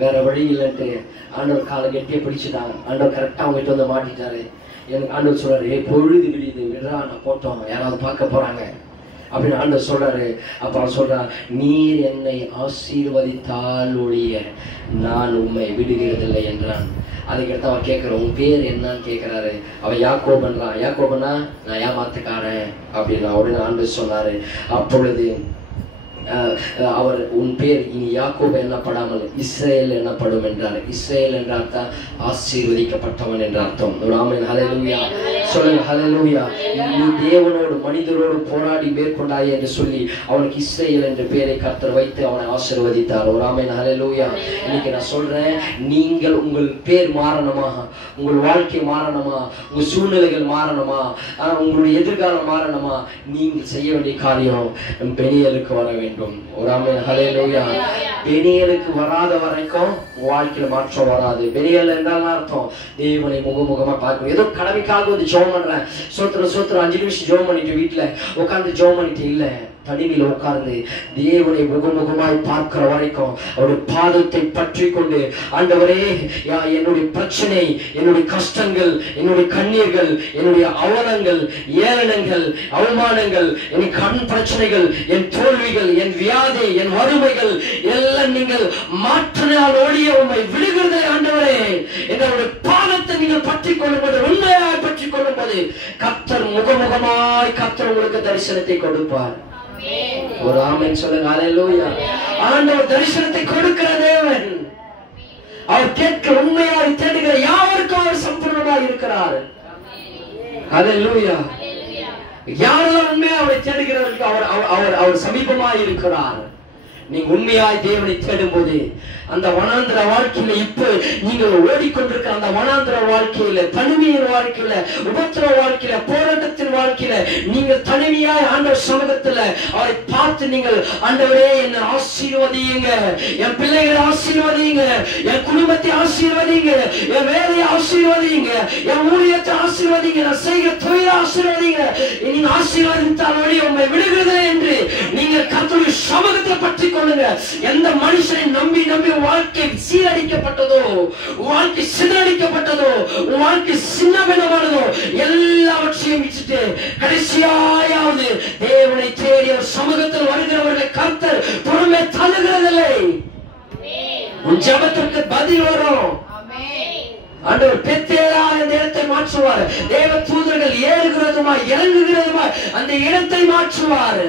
வேற வழி இல்லைன்ட்டு ஆண்டவர் காலை கெட்டியே பிடிச்சுட்டாங்க. ஆண்டவர் கரெக்டா அவங்ககிட்ட வந்து மாட்டிட்டாரு. எனக்கு ஆண்டவர் சொல்றாரு பொழுது விடியுது விடுறா, நான் போட்டோம் யாராவது பார்க்க போறாங்க அப்படின்னு ஆண்டவர் சொல்றாரு. அப்ப அவன் சொல்றான் நீர் என்னை ஆசீர்வதித்தால் ஒழிய நான் உம்மை விடுகிறதில்லை என்றான். அதுக்கடுத்து அவன் கேட்கிற உன் பேர் என்னன்னு கேட்கிறாரு. அவன் யாக்கோபன்றான். யாக்கோபனா நான் ஏமாத்துக்காரன் அப்படின்னு உடனே ஆண்டவர் சொன்னாரு. அப்பொழுது அவர் உன் பேர் இனி யாக்கோபு என்னப்படாமல் இஸ்ரேல் என்னப்படும் என்றார். இஸ்ரேல் என்ற அர்த்தம் ஆசீர்வதிக்கப்பட்டவன் என்ற அர்த்தம். ஒரு ஆமென் ஹல்லேலூயா சொல்லுங்க ஹல்லேலூயா. நீ தேவனோடு மனிதரோடு போராடி மேற்கொண்டாய் என்று சொல்லி அவனுக்கு இஸ்ரேல் என்ற பெயரை கர்த்தர் வைத்து அவனை ஆசீர்வதித்தார். ஒரு ஆமென் ஹல்லேலூயா. இன்னைக்கு நான் சொல்றேன், நீங்கள் உங்கள் பேர் மாறணுமா, உங்கள் வாழ்க்கை மாறணுமா, உங்க சூழ்நிலைகள் மாறணுமா, உங்களுடைய எதிர்காலம் மாறணுமா, நீங்கள் செய்ய வேண்டிய காரியம் பெனியலுக்கு வர வேண்டும். ஒரு ஆமென் ஹல்லேலூயா. பெனியலுக்கு வராத வரைக்கும் வாழ்க்கையில மாற்றம் வராது. பெனியல் என்றால் அர்த்தம் தேவனை முகமுகமா பார்க்கணும். ஏதோ கடமைக்காக வந்து ஜெபம் பண்றேன், சோத்திரம் 5 நிமிஷம் ஜெபம் பண்ணிட்டு வீட்டுல உட்கார்ந்து ஜெபம் பண்ணிட்டு இல்ல, தனிமையில உட்கார்ந்து தேவனை முகமுகமாய் பார்க்கிற வரைக்கும் அவருடைய பாதத்தை பற்றி கொண்டு ஆண்டவரே என்னுடைய பிரச்சனை, என்னுடைய கஷ்டங்கள், என்னுடைய கண்ணீர்கள், என்னுடைய அவலங்கள், ஏளனங்கள், அவமானங்கள், என் கண் பிரச்சனைகள், என் தோல்விகள், என் வியாதி, என் வறுமைகள் எல்லாம் நீங்கள் மாற்றினால் ஒழிய உண்மை விடுகிறதே ஆண்டவரே என்னுடைய பாதத்தை நீங்கள் பற்றி கொள்ளும் போது, உண்மையாய் பற்றி கொள்ளும் போது கர்த்தர் முகமுகமாய் கர்த்தர் உங்களுக்கு தரிசனத்தை கொடுப்பார். ஒரு ஆமென் சொல்லுங்க ஹல்லேலூயா. ஆண்டவர் தரிசனத்தை கொடுக்கிற தேவன். அவர் கேட்க உண்மையாய் தேடுகிற யாருக்கும் அவர் சம்பூர்ணமாக இருக்கிறார். ஹல்லேலூயா. யாரெல்லாம் உண்மையா அவரை தேடுகிறவர்களுக்கு அவர் சமீபமாய் இருக்கிறார். நீங்க உண்மையாய் தேவனை தேடும் போது அந்த வனாந்திர வாழ்க்கையில இப்ப நீங்கள் ஓடிக்கொண்டிருக்கிற அந்த வனாந்திர வாழ்க்கையில, தனிமையின் வாழ்க்கையில, உபத்திர வாழ்க்கையில, போராட்டத்தின் வாழ்க்கையில நீங்கள் தனிமையாய் ஆண்டவர் சமூகத்துல அவரை பார்த்து நீங்கள் ஆண்டவரே என்னை ஆசீர்வதியுங்க, என் பிள்ளைகளை ஆசீர்வதியுங்க, என் குடும்பத்தை ஆசீர்வதியுங்க, என் வேலையை ஆசீர்வதியுங்க, என் ஊழியத்தை ஆசீர்வதிங்க, நான் செய்கிற தொழிலை ஆசீர்வதிங்க, நீங்க ஆசீர்வதித்தால் வழி உண்மை விடுகிறது என்று நீங்கள் கர்த்தருடைய சமூகத்தை பற்றி கொள்ளுங்க. எந்த மனுஷனை நம்பி நம்பி வாழ்க்கை சீரடிக்கப்பட்டதோ, வாழ்க்கை சிதறடிக்கப்பட்டதோ, வாழ்க்கை சின்னபின்னமானதோ எல்லாவற்றையும் விட்டுட்டு கடைசியாவது தேவனை தேடிய சமூகத்தில் வருகிறவர்களை கர்த்தர் புறமே தள்ளுகிறதில்லை. உன் ஜெபத்திற்கு பதில் வரும். ஆண்டவர் பெத்தேலா அந்த இடத்தை மாற்றுவார். தேவ தூதர்கள் ஏறுகிறதுமா இறங்குகிறதுமா அந்த இடத்தை மாற்றுவார்.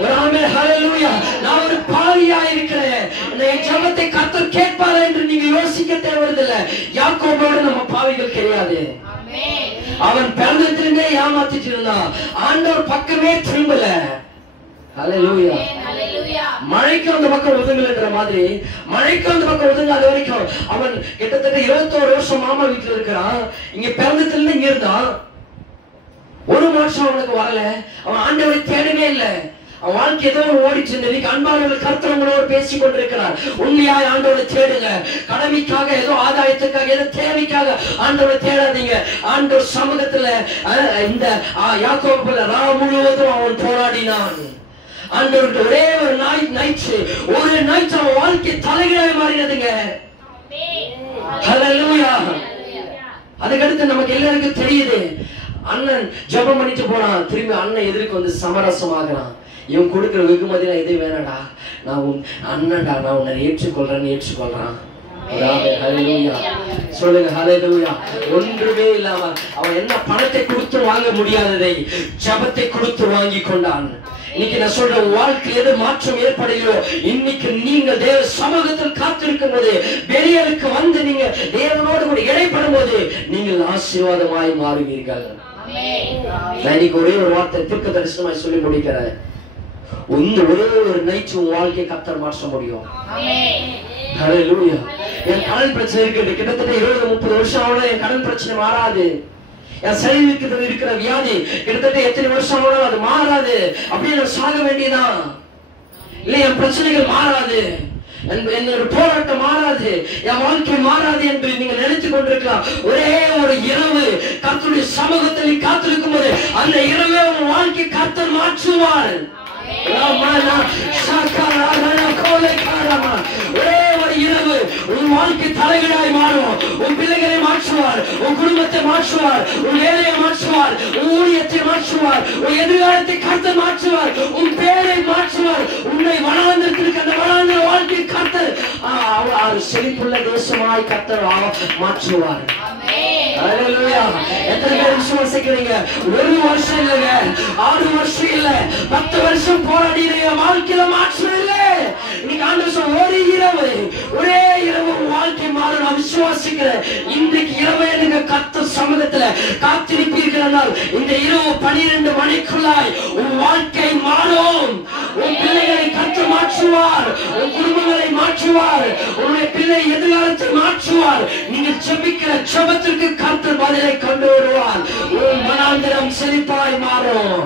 ஒரு ஆமென் ஹல்லேலூயா. நான் ஒரு பாவியா இருக்கிறேன், என் ஜெபத்தை கர்த்தர் கேட்பார் என்று நீங்க யோசிக்க தேவையில்லை. யாக்கோபோடு நம்ம பாவிகள் கிடையாது. அவன் பிறந்ததிலிருந்தே ஏமாத்திட்டு இருந்தான், ஆண்டவர் பக்கமே திரும்பல. ஹல்லேலூயா. மழைக்கு அந்த பக்கம் ஒதுங்கலன்ற மாதிரி மழைக்கு அந்த பக்கம் ஒதுங்காத வரைக்கும் அவன் கிட்டத்தட்ட 21 வருஷம் மாமா வீட்டுல இருக்கிறான். இங்க பிறந்ததுல இருந்து இங்க இருந்தான். ஒரு மாசம் அவனுக்கு வரல. அவன் ஆண்டவரை தேடவே இல்லை. அவன் வாழ்க்கை ஏதோ ஓடிச்சு இருந்தது. அன்பானவர்கள் கர்த்தர் உங்களோடு பேசிக் கொண்டிருக்கிறார். உண்மையாய் ஆண்டவரை தேடுங்க. கடமைக்காக, ஏதோ ஆதாயத்துக்காக, ஏதோ தேவைக்காக ஆண்டவரை தேடாதீங்க. ஆண்டவர் சமூகத்துல இந்த யாக்கோபு போல ராம் முழுவதும் அவன் போராடினான். ஆண்டவருக்கு ஒரே ஒரு நைட் அவன் வாழ்க்கை தலைகீழாக மாறினதுங்க. ஹல்லேலூயா. அதுக்கடுத்து நமக்கு எல்லாருக்கும் தெரியுது, அண்ணன் ஜெபம் பண்ணிட்டு போறான், திரும்பி அண்ணன் எதிர்க்கு வந்து சமரசமாகறான். இவன் கொடுக்கிற வெகுமதிலாம் எது வேணாடா, நான் உன் அண்ணன்டா, நான் உன்னை ஏற்றுக்கொள்றேன்னு ஏற்றுக்கொள்றான். சொல்லுங்க ஹல்லேலூயா. ஒன்றுமே இல்லாம அவன் என்ன பணத்தை கொடுத்து வாங்க முடியாததை ஜெபத்தை கொடுத்து வாங்கி கொண்டான். இன்னைக்கு நான் சொல்ற வாழ்க்கையில் எது மாற்றம் ஏற்படையோ, இன்னைக்கு நீங்க தேவ சமூகத்தில் காத்திருக்கும் போது, வெளியருக்கு வந்து நீங்க தேவனோடு கூட இடைப்படும் போது நீங்கள் ஆசீர்வாதமாய் மாறுவீர்கள். இன்னைக்கு ஒரே ஒரு வார்த்தை தீர்க்க தரிசனமாய் சொல்லி முடிக்கிறேன். ஒரே ஒரு நைட் உன் வாழ்க்கையை கர்த்தர் மாற்ற முடியும். ஹல்லேலூயா. என் கடன் பிரச்சனை இருக்குது, கிட்டத்தட்ட 20-30 வருஷம் ஆனாலும் என் கடன் பிரச்சனை மாறாது. என் சரீரத்தில் இருக்கிற வியாதி கிட்டத்தட்ட எத்தனை வருஷம் ஆனாலும் அது மாறாது, அப்படியே நான் சாக வேண்டியதான். இல்லை, என் பிரச்சனைகள் மாறாது, என்னோட போராட்டம் மாறாது, என் வாழ்க்கை மாறாது என்று நீங்க நினைத்துக் கொண்டிருக்கலாம். ஒரே ஒரு இரவு கர்த்தருடைய சமூகத்தில் காத்திருக்கும் போது அந்த இரவே உன் வாழ்க்கை கர்த்தர் மாற்றுவார். ஒரே ஒரு இரவு உன் வாழ்க்கை தலைகளாய் மாறும். உன் பிள்ளைகளை மாற்றுவார், உன் குடும்பத்தை மாற்றுவார், உன் வேலையை மாற்றுவார், உன் ஊழியத்தை மாற்றுவார், உன் எதிர்காலத்தை கர்த்தர் மாற்றுவார், உன் பேரை மாற்றுவார். உன்னை வனாந்திரத்திற்கு அந்த வனாந்திர வாழ்க்கை கர்த்தர் செழிப்புள்ள தேசமாய் கர்த்தர் மாற்றுவார். எத்தனை பேர் விசுவாசிக்கிறீங்க? 1 வருஷம் இல்லைங்க, 6 வருஷம் இல்ல, 10 வருஷம் போராடிய வாழ்க்கையில மாற்றம் இல்லை. இன்னைக்கு ஆண்டவர் ஒரு இரவு, ஒரே இரவு வாழ்க்கை மாறும். நான் விசுவாசிக்கிறேன். இன்றைக்கு இரவே நீங்க கர்த்தர் சமூகத்துல காத்திருப்பீர்கள். இந்த இரவு 12 மணிக்குள்ளாய் உன் வாழ்க்கை மாறும். உன் பிள்ளைகளை கர்த்தர் மாற்றுவார், உன் குடும்பங்களை மாற்றுவார், உன்னுடைய பிள்ளை எதிர்காலத்தை மாற்றுவார். நீங்க ஜெபிக்கிற ஜெபத்திற்கு கர்த்தர் பதிலை கொண்டு வருவார். உன் மனாந்திரம் செழிப்பாய் மாறும்.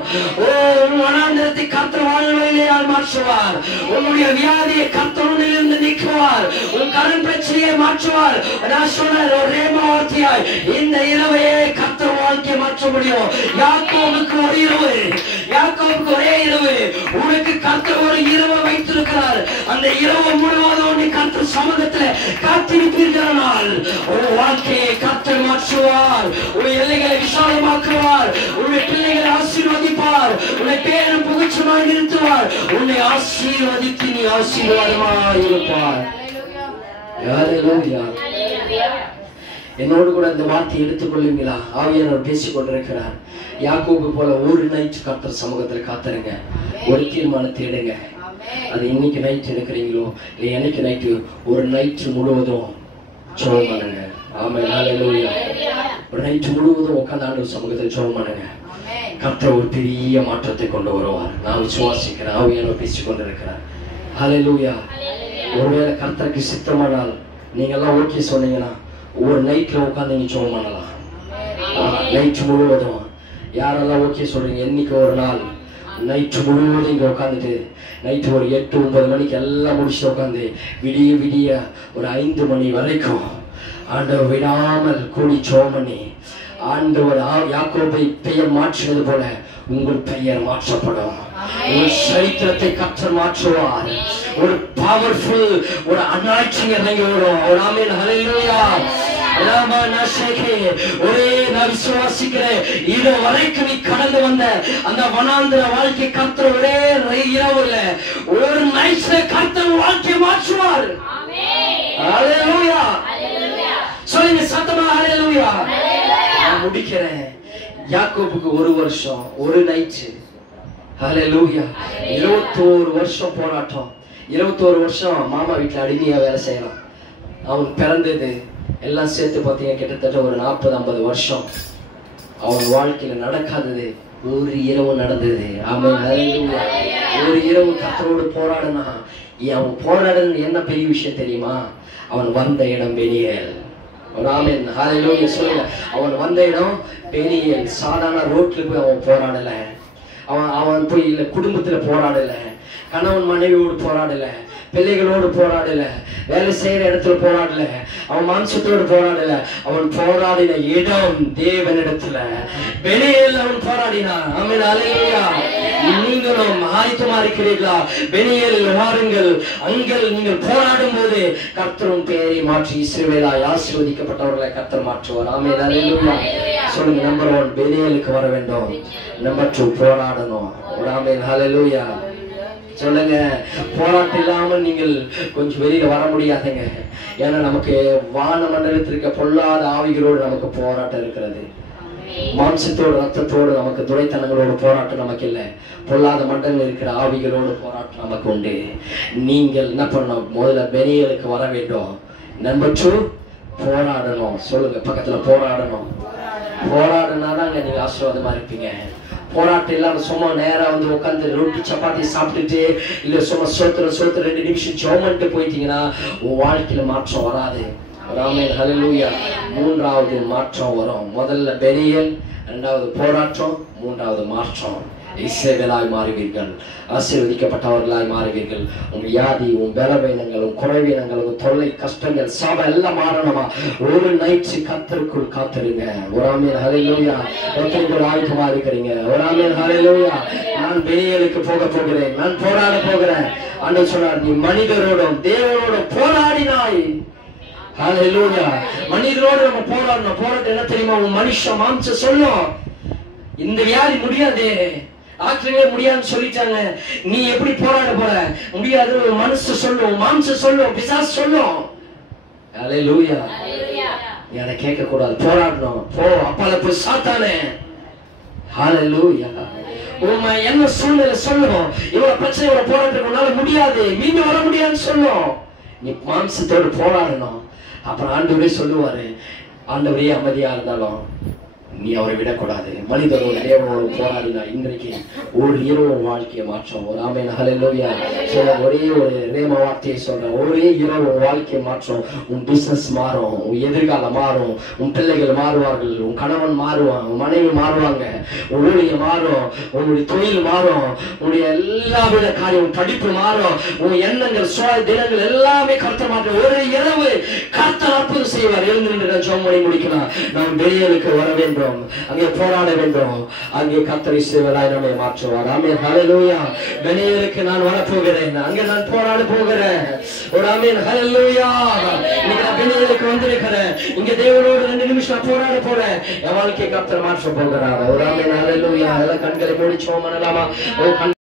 உன் மனாந்திரத்தை கர்த்தர் வாழ்வையிலேயால் மாற்றுவார். உன்னுடைய வியாதியை கர்த்தரிலிருந்து நீக்குவார். உன் கடன் பிரச்சனையை மாற்றுவார். நான் சொன்ன ஒரே வார்த்தையாய் இந்த இரவையே கர்த்தர் வாழ்க்கையை மாற்ற முடியும். யாக்கோபுக்கு ஒரு இரவு, யாக்கோபுக்கு ஒரே இரவு, உனக்கு கர்த்தர் ஒரு இரவு வைத்திருக்கிறார். அந்த இரவு முழுவதும் நீ கர்த்தர் சமூகத்தில் காத்திருப்பீர்களானால் உன் வாழ்க்கையை கர்த்தர் மாற்றுவார். உன் எல்லைகளை விசாலமாக்குவார். உன்னுடைய பிள்ளைகளை ஆசீர்வதிப்பார். உன்னை பேரும் புகழ்ச்சியாய் நிறுத்துவார். உன்னை ஆசீர்வதித்து நீ ஆசீர்வாதமாய் இருப்பார். ஹல்லேலூயா. என்னோடு கூட இந்த வார்த்தையை எடுத்துக்கொள்ளுங்களா? ஆவியானவர் பேசிக் கொண்டிருக்கிறார். யாக்கோபு போல ஒரு நைட் கர்த்தர் சமூகத்தில் காத்துருங்க. ஒரு தீர்மானத்தை எடுங்க. அது இன்னைக்கு நைட் எடுக்கிறீங்களோ இல்லை என்னைக்கு நைட்டு, ஒரு நைட் முழுவதும் ஜெபம் பண்ணுங்க. ஆமென். ஹல்லேலூயா. ஒரு நைட் முழுவதும் உட்கார்ந்து ஆண்டவர் சமூகத்தில் ஜெபம் பண்ணுங்க. கர்த்தர் ஒரு பெரிய மாற்றத்தை கொண்டு வருவார். நான் விசுவாசிக்கிறேன். ஆவியானவர் பேசிக் கொண்டிருக்கிறார். ஹல்லேலூயா. ஒருவேளை கர்த்தருக்கு சித்தமானால் நீங்க எல்லாம் ஓகே சொன்னீங்கன்னா ஒரு நைட்ல உட்காந்து நீங்க ஜெபம் பண்ணலாம். நைட் முழுவதும் யாரெல்லாம் ஓகே சொல்றீங்க? என்னைக்கு ஒரு நாள் நைட்டு முழுவதும் இங்க உட்காந்துட்டு நைட்டு ஒரு 8-9 மணிக்கு எல்லாம் முடிச்சுட்டு உட்காந்து விடிய விடிய ஒரு 5 மணி வரைக்கும் ஆண்டவர் விடாமல் கூடி ஜெபம் பண்ணி ஆண்டவர் யாக்கோபை பெயர் மாற்றினது போல உங்கள் பெயர் மாற்றப்படும். உங்கள் சரித்திரத்தை கர்த்தர் மாற்றுவார். ஒரு பவர்ஃபுல் ஒரு அனாயிட்டிங் இறங்கி வரும். ஒரு ஆமென். ஹல்லேலூயா. ஒரே நான் விசுவாசிக்கிறேன். இது வரைக்கும் நீ கடந்து வந்த அந்த வனாந்திர வாழ்க்கை கர்த்தர் ஒரே இரவுல ஒரு நைட்ல கர்த்தர் வாழ்க்கை மாற்றுவார். ஹல்லேலூயா. சொல்லுங்க சத்தமா ஹல்லேலூயா. நான் முடிக்கிறேன். யாக்கோபுக்கு 1 வருஷம் ஒரு நைட். ஹல்லேலூயா. 21 வருஷம் போராட்டம். 21 வருஷம் மாமா வீட்டுல அடிமையா வேலை செய்யலாம். அவன் பிறந்தது எல்லாம் சேர்த்து பார்த்தீங்க கிட்டத்தட்ட ஒரு 40-50 வருஷம். அவன் வாழ்க்கையில நடக்காதது ஒரு இரவு நடந்தது. ஆமென். ஹல்லேலூயா. ஒரு இரவு கர்த்தரோடு போராடினா அவன் போராடுறது என்ன பெரிய விஷயம் தெரியுமா? அவன் வந்த இடம் பெனியேல். ஆமென். ஹல்லேலூயா. சொல்லுங்க. அவன் வந்த இடம் பெனியேல். சாதாரண ரோட்ல போய் அவன் போராடல. அவன் போய் இல்ல குடும்பத்துல போராடல, கணவன் மனைவியோடு போராடல, பிள்ளைகளோடு போராடல, வேலை செய்யற இடத்துல போராடல, அவன் மாம்சத்தோடு போராடல, அவன் போராடின இடம் தேவனிடத்துல. பெனியேல் அவன் போராடினான். ஆமென், அல்லேலூயா. நீங்களும் ஆயத்தமா இருக்கிறீர்களா? பெனியேல் வாருங்கள். அங்கே நீங்கள் போராடும் போது கர்த்தரும் பெயரை மாற்றி இஸ்ரவேலாய் ஆசீர்வதிக்கப்பட்டவர்களை கர்த்தர் மாற்றுவார். ஆமென், அல்லேலூயா. சொல்லுங்க, நம்பர் 1 பெனியேலுக்கு வர வேண்டும். நம்பர் 2 போராடணும். ஆமென், அல்லேலூயா. சொல்லுங்க, போராட்டம் இல்லாமல் நீங்கள் கொஞ்சம் வெளியில வர முடியாதுங்க. ஏன்னா நமக்கு வான மண்டலத்தில் இருக்க பொல்லாத ஆவிகளோடு நமக்கு போராட்டம் இருக்கிறது. மாம்சத்தோடு ரத்தத்தோடு நமக்கு துரைத்தனங்களோட போராட்டம் நமக்கு இல்லை. பொல்லாத மண்டலம் இருக்கிற ஆவிகளோடு போராட்டம் நமக்கு உண்டு. நீங்கள் என்ன பண்ணணும்? முதல்ல பெனியேலுக்கு வர வேண்டும். நம்பர் 2 போராடணும். சொல்லுங்க பக்கத்துல, போராடணும். போராடினாதாங்க நீங்க ஆசீர்வாதமா இருப்பீங்க. போராட்டம் இல்லாம சும்மா நேரா வந்து உட்காந்து ரொட்டி சப்பாத்தி சாப்பிட்டுட்டு இல்ல சும்மா சோத்துற 2 நிமிஷம் ஜோமன்ட்டு போயிட்டீங்கன்னா உன் வாழ்க்கையில மாற்றம் வராது. ஆமென், ஹல்லேலூயா. 3வது மாற்றம் வரும். முதல்ல பெனியேல், 2வது போராட்டம், 3வது மாற்றம். இஸ்ரவேலாய் மாறுவீர்கள், ஆசீர்வதிக்கப்பட்டவர்களாய் மாறுவீர்கள். உன் வியாதி, உன் பலவீனங்கள், உன் குறைவீனங்கள், உன் தொல்லை, கஷ்டங்கள், சாபம் எல்லாம் மாறணுமா? ஒரு நைட் கர்த்தருக்குள் காத்திருங்க. ஒரு ஆமென், ஹல்லேலூயா. ஒருத்தருக்கு ஆயத்தமா இருக்கிறீங்க. ஒரு ஆமென், ஹல்லேலூயா. நான் பெனியேலுக்கு போக போகிறேன், நான் போராட போகிறேன். ஆண்டவர் சொன்னார், நீ மனிதரோடும் தேவனோடும் போராடினாய். ஹல்லேலூயா. மனிதரோடு நம்ம போராடணும். போராட்டம் என்ன தெரியுமா? உன் மனுஷன் மாம்சம் சொல்லும், இந்த வியாதி முடியாது, ஆற்றவே முடியாதுன்னு சொல்லிட்டாங்க. நீ எப்படி போராட போற? முடியாது. மனசு சொல்லும், மாம்சம் சொல்லும், பிசாசு சொல்லும். ஹல்லேலூயா. என்ன கேட்க கூடாது, போராடணும். போ அப்பால போய் சாத்தானே. ஹல்லேலூயா. உண்மை என்ன சூழ்நிலை சொல்லும், இவ்வளவு பிரச்சனை, இவ்வளவு போராட்டம் உன்னால முடியாது, மீண்டும் வர முடியாதுன்னு சொல்லும். நீ மாம்சத்தோடு போராடணும். அப்புறம் ஆண்டவரே சொல்லுவாரு, ஆண்டவரே அமைதியா இருந்தாலும் நீ அவரை விடக்கூடாது. மனிதனோட தேவனோடு போராடினா இன்றைக்கு ஒரு இரவு வாழ்க்கையை மாற்றம். ஒரு ஆமென், ஹல்லேலூயா. சொல்ல ஒரே ஒரு ரேம வார்த்தையை சொல்றேன், ஒரே இரவு வாழ்க்கையை மாற்றம். உன் பிசினஸ் மாறும், உன் எதிர்காலம் மாறும், உன் பிள்ளைகள் மாறுவார்கள், உன் கணவன் மாறுவான், உன் மனைவி மாறுவாங்க, உன் ஊழியம் மாறும், உன்னுடைய தொழில் மாறும், உன்னுடைய எல்லா வித காரியம், படிப்பு மாறும், உன் எண்ணங்கள், தினங்கள் எல்லாமே கர்த்தர் மாற்ற. ஒரு இரவு கர்த்தர் அற்புதம் செய்வார். எழுந்து நின்று ஜெபம் பண்ணி முடிக்கலாம். நாம் பெனியேலுக்கு வர வேண்டும், அங்கே போராட வேண்டும். அங்கே கர்த்தர் இஸ்ரவேலாய் நம்மை மாற்றுவார். ஆமென், ஹல்லேலூயா. பெனியேலுக்கு நான் வர போகிறேன், அங்கே நான் போராட போகிறேன். ஒரு ஆமென், ஹல்லேலூயா. இன்னைக்கு நான் பெனியேலுக்கு வந்திருக்கிறேன். இங்க தேவனோடு 2 நிமிஷம் போராட போறேன். என் வாழ்க்கையை கர்த்தர் மாற்ற போகிறார். ஒரு ஆமென், ஹல்லேலூயா. எல்லாம் கண்களை மூடி ஜெபம் பண்ணலாமா?